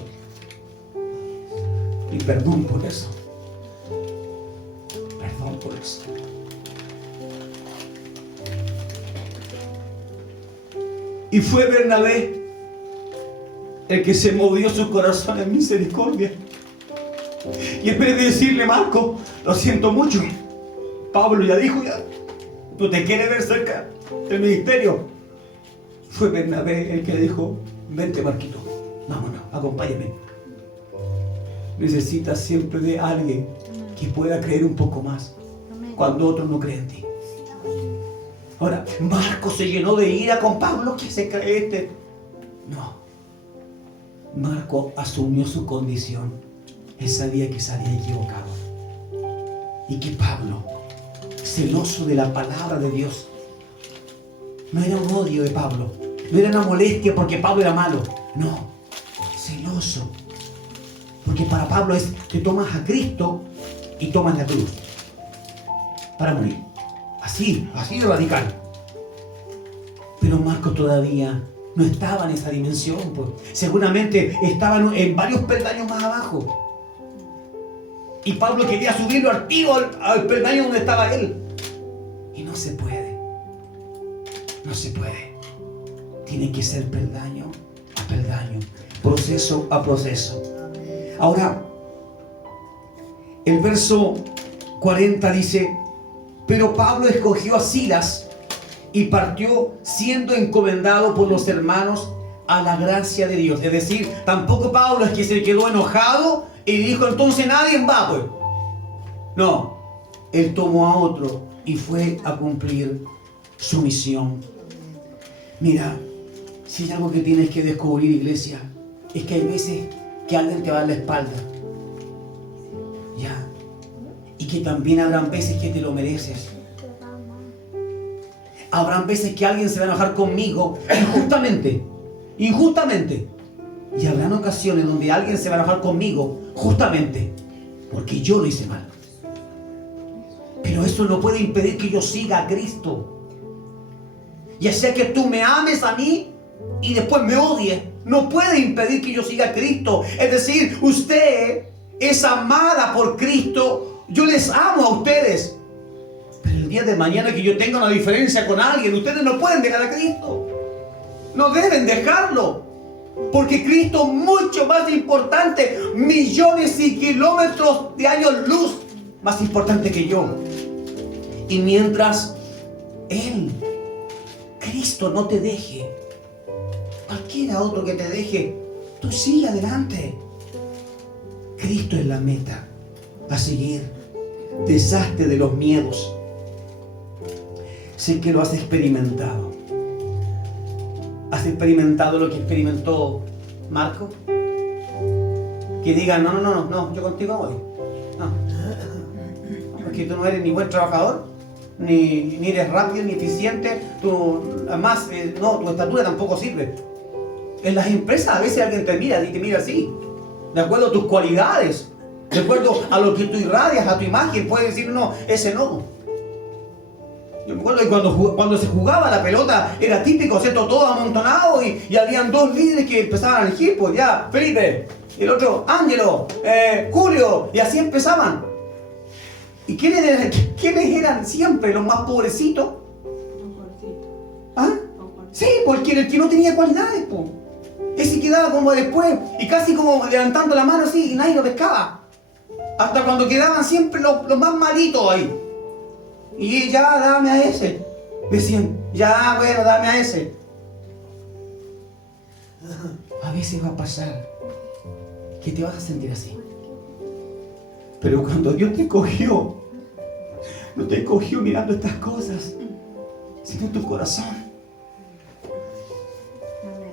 Y perdón por eso. Perdón por eso. Y fue Bernabé el que se movió su corazón en misericordia. Y en vez de decirle, Marco, lo siento mucho, Pablo ya dijo, ya no te quiere ver cerca del ministerio. Fue Bernabé el que le dijo, vente Marquito, vámonos, acompáñame. Necesitas siempre de alguien que pueda creer un poco más cuando otros no creen en ti. Ahora, Marco se llenó de ira con Pablo. ¿Qué se cree este? No. Marco asumió su condición. Él sabía que se había equivocado. Y que Pablo, celoso de la palabra de Dios, no era un odio de Pablo. No era una molestia porque Pablo era malo. No. Celoso. Porque para Pablo es que tomas a Cristo y tomas la cruz para morir. Así de radical. Pero Marcos todavía no estaba en esa dimensión, pues. Seguramente estaban en varios peldaños más abajo. Y Pablo quería subirlo al tiro al peldaño donde estaba él. Y no se puede. No se puede. Tiene que ser peldaño a peldaño, proceso a proceso. Ahora, el verso 40 dice, pero Pablo escogió a Silas y partió siendo encomendado por los hermanos a la gracia de Dios. Es decir, tampoco Pablo es que se quedó enojado y dijo, entonces nadie va, pues. No, él tomó a otro y fue a cumplir su misión. Mira, si hay algo que tienes que descubrir, iglesia, es que hay veces que alguien te va a dar la espalda. Ya. Y que también habrán veces que te lo mereces. Habrán veces que alguien se va a enojar conmigo injustamente. injustamente. Y habrán ocasiones donde alguien se va a enojar conmigo, justamente, porque yo lo hice mal. Pero eso no puede impedir que yo siga a Cristo. Ya sea que tú me ames a mí y después me odies, no puede impedir que yo siga a Cristo. Es decir, usted es amada por Cristo. Yo les amo a ustedes. Pero el día de mañana que yo tenga una diferencia con alguien, ustedes no pueden dejar a Cristo. No deben dejarlo. Porque Cristo es mucho más importante, millones y kilómetros de años luz, más importante que yo. Y mientras Él, Cristo, no te deje, cualquiera otro que te deje, tú sigue adelante. Cristo es la meta a seguir. Deshazte de los miedos. Sé que lo has experimentado. ¿Has experimentado lo que experimentó Marco? Que digan, no, yo contigo voy. No. Porque tú no eres ni buen trabajador, ni eres rápido, ni eficiente. Además, tu estatura tampoco sirve. En las empresas a veces alguien te mira y te mira así, de acuerdo a tus cualidades, de acuerdo a lo que tú irradias, a tu imagen. Puedes decir, no, ese no. Yo me acuerdo que cuando se jugaba la pelota era típico, ¿cierto? Todo amontonado y habían dos líderes que empezaban a elegir, pues ya, Felipe, el otro, Ángelo, Julio, y así empezaban. ¿Y quiénes eran siempre los más pobrecitos? ¿Ah? Sí, porque el que no tenía cualidades, pues. Ese quedaba como después y casi como levantando la mano así y nadie lo pescaba. Hasta cuando quedaban siempre los más malitos ahí. Y ya, dame a ese. Decían, ya, bueno, dame a ese. A veces va a pasar que te vas a sentir así. Pero cuando Dios te cogió, no te cogió mirando estas cosas, sino tu corazón.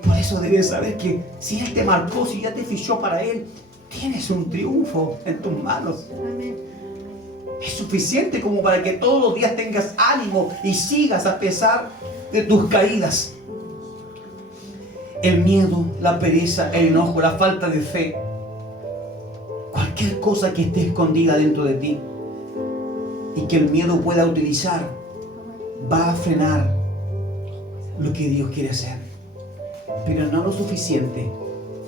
Por eso debes saber que si Él te marcó, si ya te fichó para Él, tienes un triunfo en tus manos. Es suficiente como para que todos los días tengas ánimo y sigas a pesar de tus caídas. El miedo, la pereza, el enojo, la falta de fe, cualquier cosa que esté escondida dentro de ti y que el miedo pueda utilizar, va a frenar lo que Dios quiere hacer. Pero no lo suficiente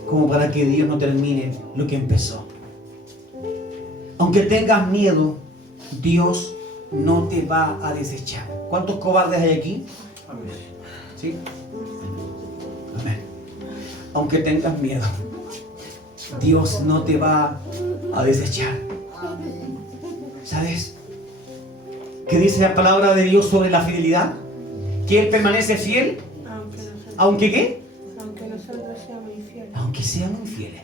como para que Dios no termine lo que empezó. Aunque tengas miedo, Dios no te va a desechar. ¿Cuántos cobardes hay aquí? Amén. ¿Sí? Amén. Aunque tengas miedo, Dios no te va a desechar. ¿Sabes? ¿Qué dice la palabra de Dios sobre la fidelidad? Que Él permanece fiel. ¿Aunque qué? Aunque nosotros seamos infieles. Aunque seamos infieles.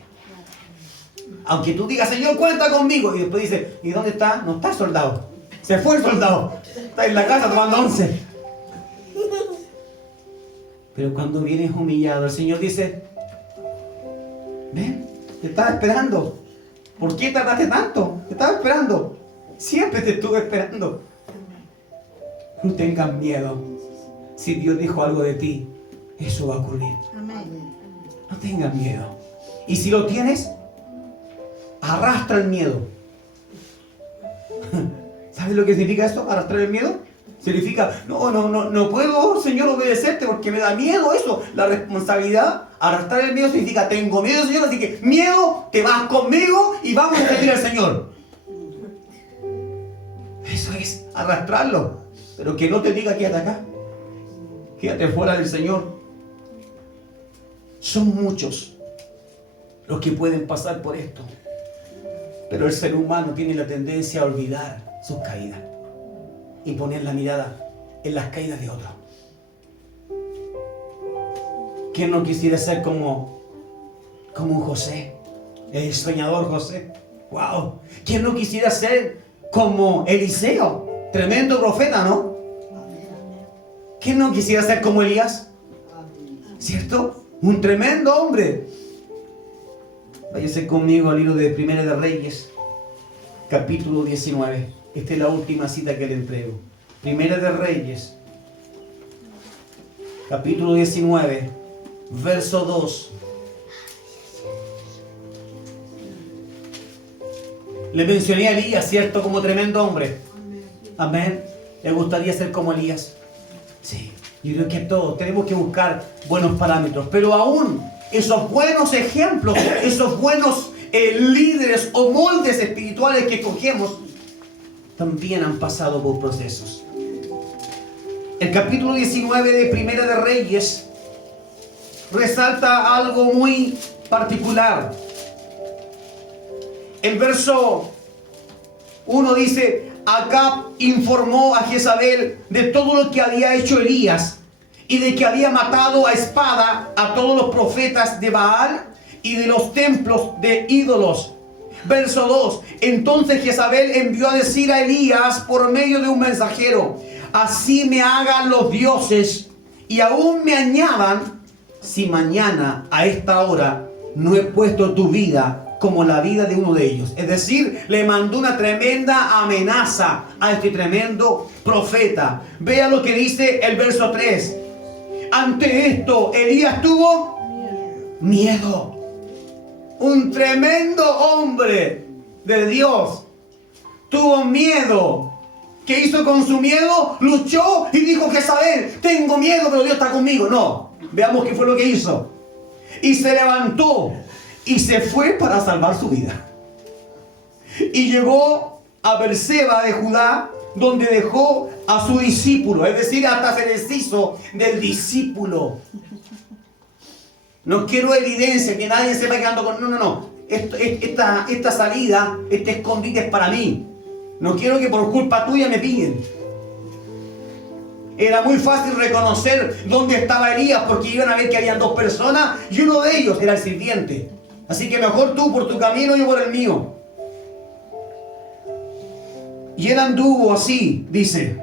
Aunque tú digas, Señor, cuenta conmigo. Y después dice, ¿y dónde está? No está el soldado. Se fue el soldado. Está en la casa tomando once. Pero cuando vienes humillado, el Señor dice, ven, te estaba esperando. ¿Por qué tardaste tanto? Te estaba esperando. Siempre te estuve esperando. No tengas miedo. Si Dios dijo algo de ti, eso va a ocurrir. No tengas miedo. Y si lo tienes, arrastra el miedo. ¿Sabes lo que significa esto? Arrastrar el miedo. Significa, no puedo, Señor, obedecerte porque me da miedo eso. La responsabilidad, arrastrar el miedo significa, tengo miedo, Señor, así que miedo, te vas conmigo y vamos a servir al Señor. Eso es arrastrarlo. Pero que no te diga, quédate acá. Quédate fuera del Señor. Son muchos los que pueden pasar por esto. Pero el ser humano tiene la tendencia a olvidar sus caídas y poner la mirada en las caídas de otros. ¿Quién no quisiera ser como un José? El soñador José. ¡Wow! ¿Quién no quisiera ser como Eliseo? Tremendo profeta, ¿no? ¿Quién no quisiera ser como Elías? ¿Cierto? Un tremendo hombre. Váyase conmigo al libro de Primera de Reyes, capítulo 19. Esta es la última cita que le entrego. Primera de Reyes, capítulo 19, verso 2. Le mencioné a Elías, ¿cierto? Como tremendo hombre. Amén. ¿Le gustaría ser como Elías? Sí. Yo creo que todos tenemos que buscar buenos parámetros. Pero aún esos buenos ejemplos, esos buenos líderes o moldes espirituales que cogemos, también han pasado por procesos. El capítulo 19 de Primera de Reyes resalta algo muy particular. El verso 1 dice: Acab informó a Jezabel de todo lo que había hecho Elías y de que había matado a espada a todos los profetas de Baal y de los templos de ídolos. Verso 2. Entonces Jezabel envió a decir a Elías por medio de un mensajero: así me hagan los dioses y aún me añadan, si mañana a esta hora no he puesto tu vida como la vida de uno de ellos. Es decir, le mandó una tremenda amenaza a este tremendo profeta. Vea lo que dice el verso 3. Ante esto, Elías tuvo miedo. Un tremendo hombre de Dios tuvo miedo. ¿Qué hizo con su miedo? Luchó y dijo: Jezabel, tengo miedo, pero Dios está conmigo. No, veamos qué fue lo que hizo. Y se levantó y se fue para salvar su vida. Y llegó a Berseba de Judá, donde dejó a su discípulo. Es decir, hasta se deshizo del discípulo. No quiero evidencia, que nadie se vaya quedando con... No. Esta salida, este escondite es para mí. No quiero que por culpa tuya me pillen. Era muy fácil reconocer dónde estaba Elías, porque iban a ver que habían dos personas y uno de ellos era el sirviente. Así que mejor tú por tu camino y yo por el mío. Y él anduvo así, dice,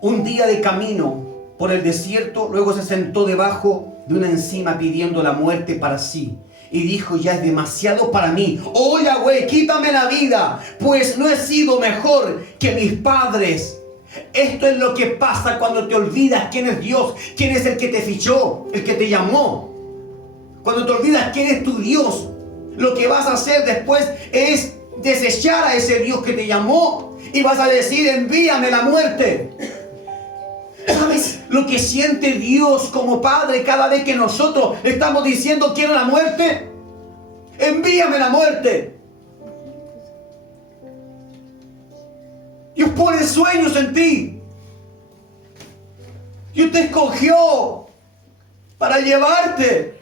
un día de camino por el desierto. Luego se sentó debajo de una encina pidiendo la muerte para sí. Y dijo: ya es demasiado para mí. Oh Yahweh, quítame la vida, pues no he sido mejor que mis padres. Esto es lo que pasa cuando te olvidas quién es Dios, quién es el que te fichó, el que te llamó. Cuando te olvidas quién es tu Dios, lo que vas a hacer después es desechar a ese Dios que te llamó y vas a decir: envíame la muerte. ¿Sabes lo que siente Dios como Padre cada vez que nosotros estamos diciendo: quiero la muerte? Envíame la muerte. Dios pone sueños en ti. Dios te escogió para llevarte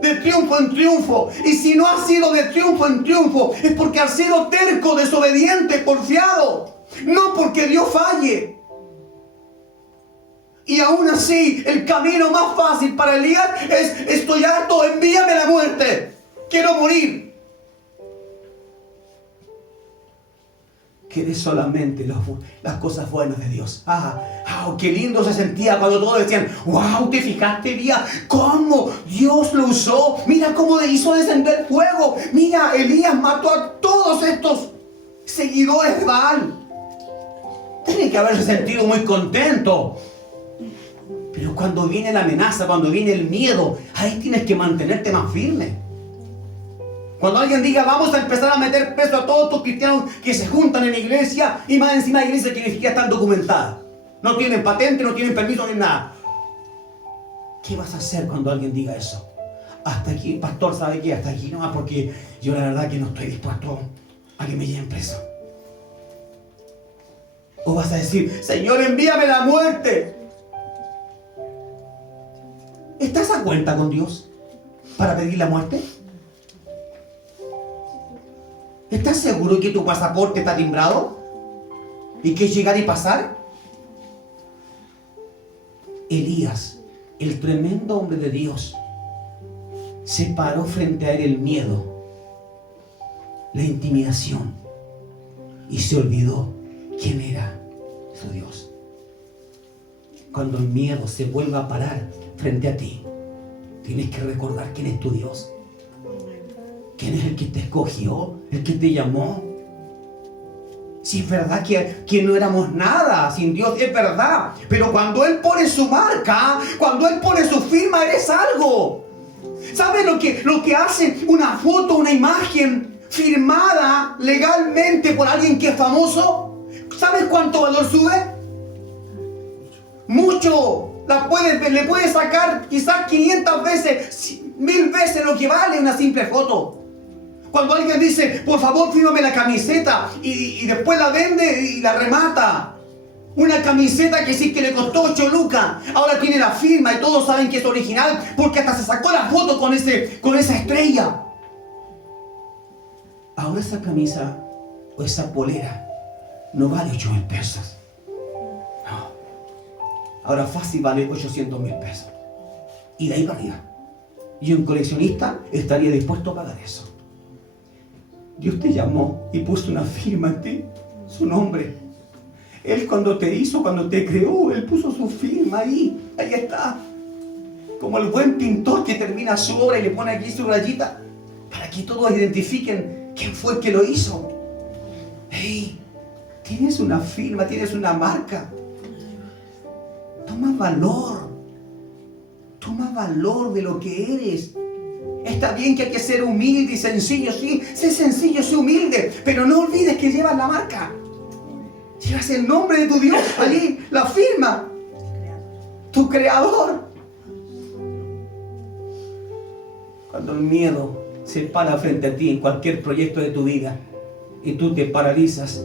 de triunfo en triunfo. Y si no has sido de triunfo en triunfo, es porque has sido terco, desobediente, porfiado. No porque Dios falle. Y aún así, el camino más fácil para Elías es: estoy harto, envíame la muerte. Quiero morir. Quede solamente las cosas buenas de Dios. Qué lindo se sentía cuando todos decían: wow, ¿te fijaste, Elías? ¿Cómo Dios lo usó? Mira cómo le hizo descender fuego. Mira, Elías mató a todos estos seguidores de Baal. Tiene que haberse sentido muy contento. Pero cuando viene la amenaza, cuando viene el miedo, ahí tienes que mantenerte más firme. Cuando alguien diga: vamos a empezar a meter preso a todos estos cristianos que se juntan en la iglesia, y más encima de iglesias que ni siquiera están documentadas, no tienen patente, no tienen permiso ni nada. ¿Qué vas a hacer cuando alguien diga eso? Hasta aquí, pastor, ¿sabe qué? Hasta aquí nomás, porque yo la verdad que no estoy dispuesto a que me lleven preso. O vas a decir: Señor, envíame la muerte. ¿Estás a cuenta con Dios para pedir la muerte? ¿Estás seguro que tu pasaporte está timbrado? ¿Y que es llegar y pasar? Elías, el tremendo hombre de Dios, se paró frente a él el miedo, la intimidación, y se olvidó quién era su Dios. Cuando el miedo se vuelva a parar frente a ti, tienes que recordar quién es tu Dios. ¿Quién es el que te escogió? ¿El que te llamó? Si es verdad que no éramos nada sin Dios, es verdad. Pero cuando Él pone su marca, cuando Él pone su firma, eres algo. ¿Sabes lo que hace una foto, una imagen firmada legalmente por alguien que es famoso? ¿Sabes cuánto valor sube? Mucho. Le puedes sacar quizás 500 veces, 1000 veces lo que vale una simple foto. Cuando alguien dice, por favor, fírmame la camiseta, y después la vende y la remata. Una camiseta que sí que le costó 8 lucas, ahora tiene la firma y todos saben que es original porque hasta se sacó la foto con esa estrella. Ahora esa camisa o esa polera no vale 8,000 pesos. No. Ahora fácil vale 800,000 pesos. Y de ahí para arriba. Y un coleccionista estaría dispuesto a pagar eso. Dios te llamó y puso una firma en ti, su nombre. Él cuando te hizo, cuando te creó, Él puso su firma ahí está. Como el buen pintor que termina su obra y le pone aquí su rayita, para que todos identifiquen quién fue el que lo hizo. Hey, tienes una firma, tienes una marca. Toma valor de lo que eres. Está bien que hay que ser humilde y sencillo, sí, sé sencillo, sé humilde, pero no olvides que llevas la marca. Llevas el nombre de tu Dios allí, la firma, tu creador. Cuando el miedo se para frente a ti en cualquier proyecto de tu vida y tú te paralizas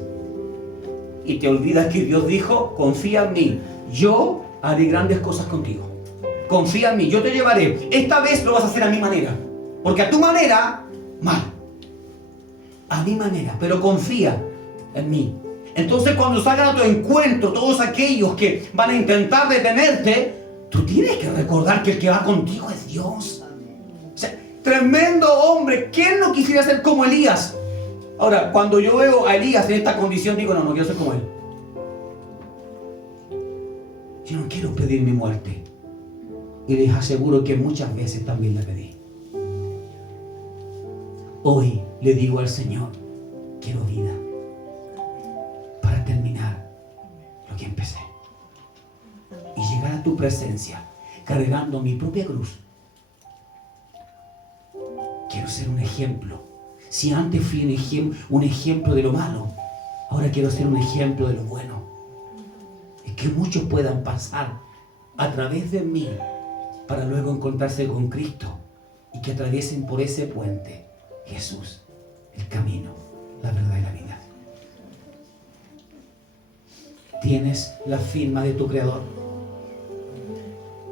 y te olvidas que Dios dijo, confía en mí, yo haré grandes cosas contigo. Confía en mí, yo te llevaré. Esta vez lo vas a hacer a mi manera, porque a tu manera, mal. A mi manera, pero confía en mí. Entonces cuando salgan a tu encuentro todos aquellos que van a intentar detenerte, tú tienes que recordar que el que va contigo es Dios. O sea, tremendo hombre. ¿Quién no quisiera ser como Elías? Ahora, cuando yo veo a Elías en esta condición, digo, no quiero ser como él. Yo no quiero pedir mi muerte. Y les aseguro que muchas veces también la pedí. Hoy le digo al Señor, quiero vida para terminar lo que empecé y llegar a tu presencia cargando mi propia cruz. Quiero ser un ejemplo. Si antes fui un ejemplo de lo malo, ahora quiero ser un ejemplo de lo bueno. Y que muchos puedan pasar a través de mí para luego encontrarse con Cristo y que atraviesen por ese puente Jesús, el camino, la verdad y la vida. ¿Tienes la firma de tu Creador?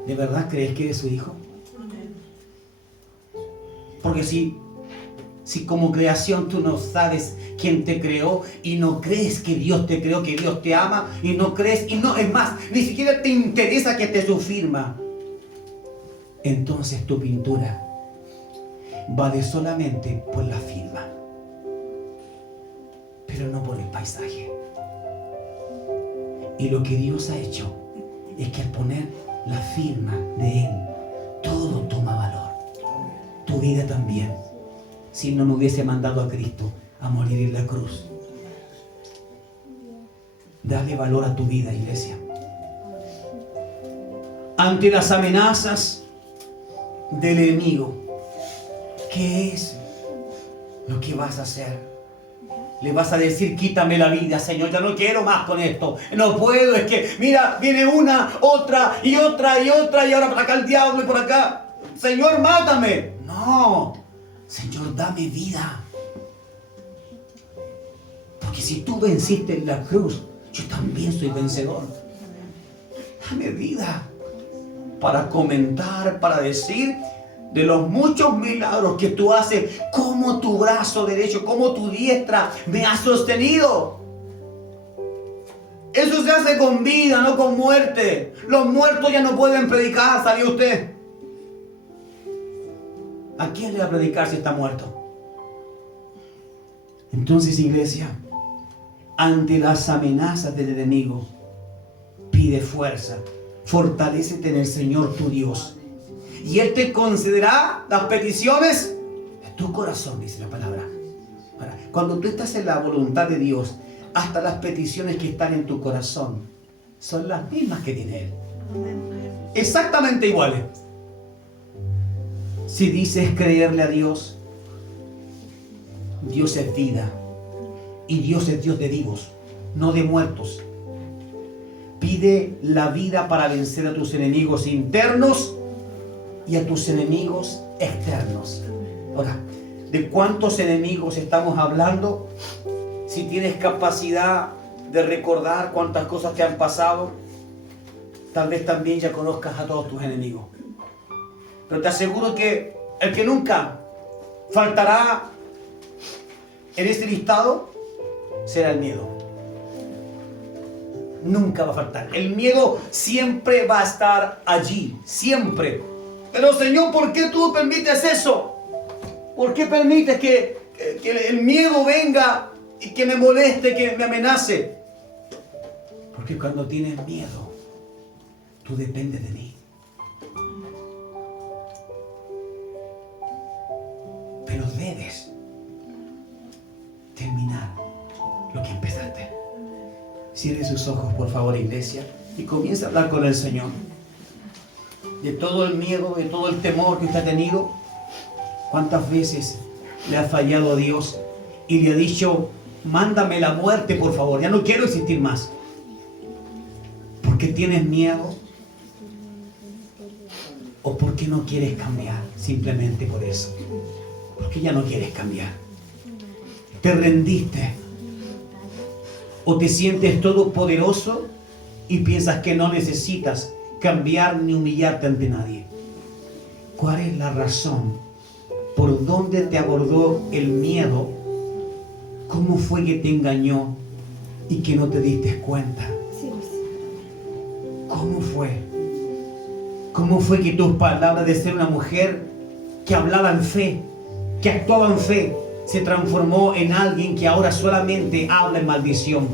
¿De verdad crees que eres su hijo? Porque si como creación tú no sabes quién te creó y no crees que Dios te creó, que Dios te ama y no crees, y no, es más, ni siquiera te interesa que esté su firma, entonces tu pintura vale solamente por la firma, pero no por el paisaje. Y lo que Dios ha hecho es que al poner la firma de Él, todo toma valor. Tu vida también. Si no hubiese mandado a Cristo a morir en la cruz. Dale valor a tu vida, iglesia. Ante las amenazas del enemigo, ¿qué es lo que vas a hacer? Le vas a decir, quítame la vida, Señor, ya no quiero más con esto. No puedo, es que, mira, viene una, otra, y ahora por acá el diablo y por acá. Señor, mátame. No, Señor, dame vida. Porque si tú venciste en la cruz, yo también soy vencedor. Dame vida para comentar, para decir de los muchos milagros que tú haces, como tu brazo derecho, como tu diestra me ha sostenido. Eso se hace con vida, no con muerte. Los muertos ya no pueden predicar, ¿sabía usted? ¿A quién le va a predicar si está muerto? Entonces, iglesia, ante las amenazas del enemigo, pide fuerza, fortalécete en el Señor tu Dios. Y Él te concederá las peticiones de tu corazón, dice la palabra. Ahora, cuando tú estás en la voluntad de Dios, hasta las peticiones que están en tu corazón son las mismas que tiene Él. Exactamente iguales. Si dices creerle a Dios, Dios es vida. Y Dios es Dios de vivos, no de muertos. Pide la vida para vencer a tus enemigos internos y a tus enemigos externos. Ahora, ¿de cuántos enemigos estamos hablando? Si tienes capacidad de recordar cuántas cosas te han pasado, tal vez también ya conozcas a todos tus enemigos. Pero te aseguro que el que nunca faltará en este listado será el miedo. Nunca va a faltar. El miedo siempre va a estar allí, siempre. Pero Señor, ¿por qué tú permites eso? ¿Por qué permites que el miedo venga y que me moleste, que me amenace? Porque cuando tienes miedo, tú dependes de mí. Pero debes terminar lo que empezaste. Cierre sus ojos, por favor, iglesia, y comienza a hablar con el Señor. De todo el miedo, de todo el temor que usted ha tenido. ¿Cuántas veces le ha fallado a Dios y le ha dicho, mándame la muerte, por favor, ya no quiero existir más? ¿Porque tienes miedo? ¿O porque no quieres cambiar? Simplemente por eso. Porque ya no quieres cambiar. Te rendiste. O te sientes todopoderoso y piensas que no necesitas cambiar ni humillarte ante nadie. ¿Cuál es la razón? ¿Por dónde te abordó el miedo? ¿Cómo fue que te engañó y que no te diste cuenta? ¿Cómo fue? ¿Cómo fue que tus palabras de ser una mujer que hablaba en fe, que actuaba en fe, se transformó en alguien que ahora solamente habla en maldición?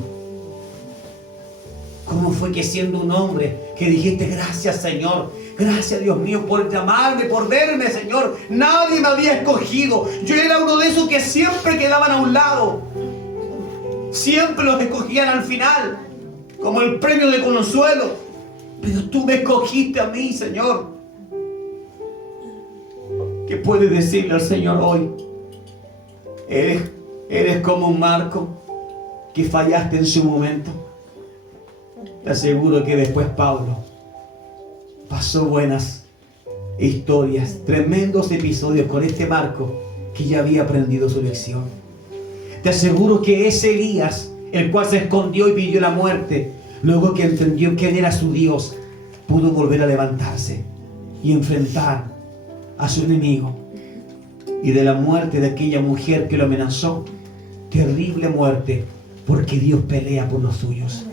¿Cómo fue que siendo un hombre que dijiste gracias Señor, gracias Dios mío por llamarme, por verme Señor, nadie me había escogido, yo era uno de esos que siempre quedaban a un lado, siempre los escogían al final como el premio de consuelo, pero tú me escogiste a mí Señor? ¿Qué puedes decirle al Señor hoy? Eres como un Marco que fallaste en su momento. Te aseguro que después Pablo pasó buenas historias, tremendos episodios con este Marco que ya había aprendido su lección. Te aseguro que ese Elías, el cual se escondió y pidió la muerte, luego que entendió quién era su Dios, pudo volver a levantarse y enfrentar a su enemigo. Y de la muerte de aquella mujer que lo amenazó, terrible muerte, porque Dios pelea por los suyos.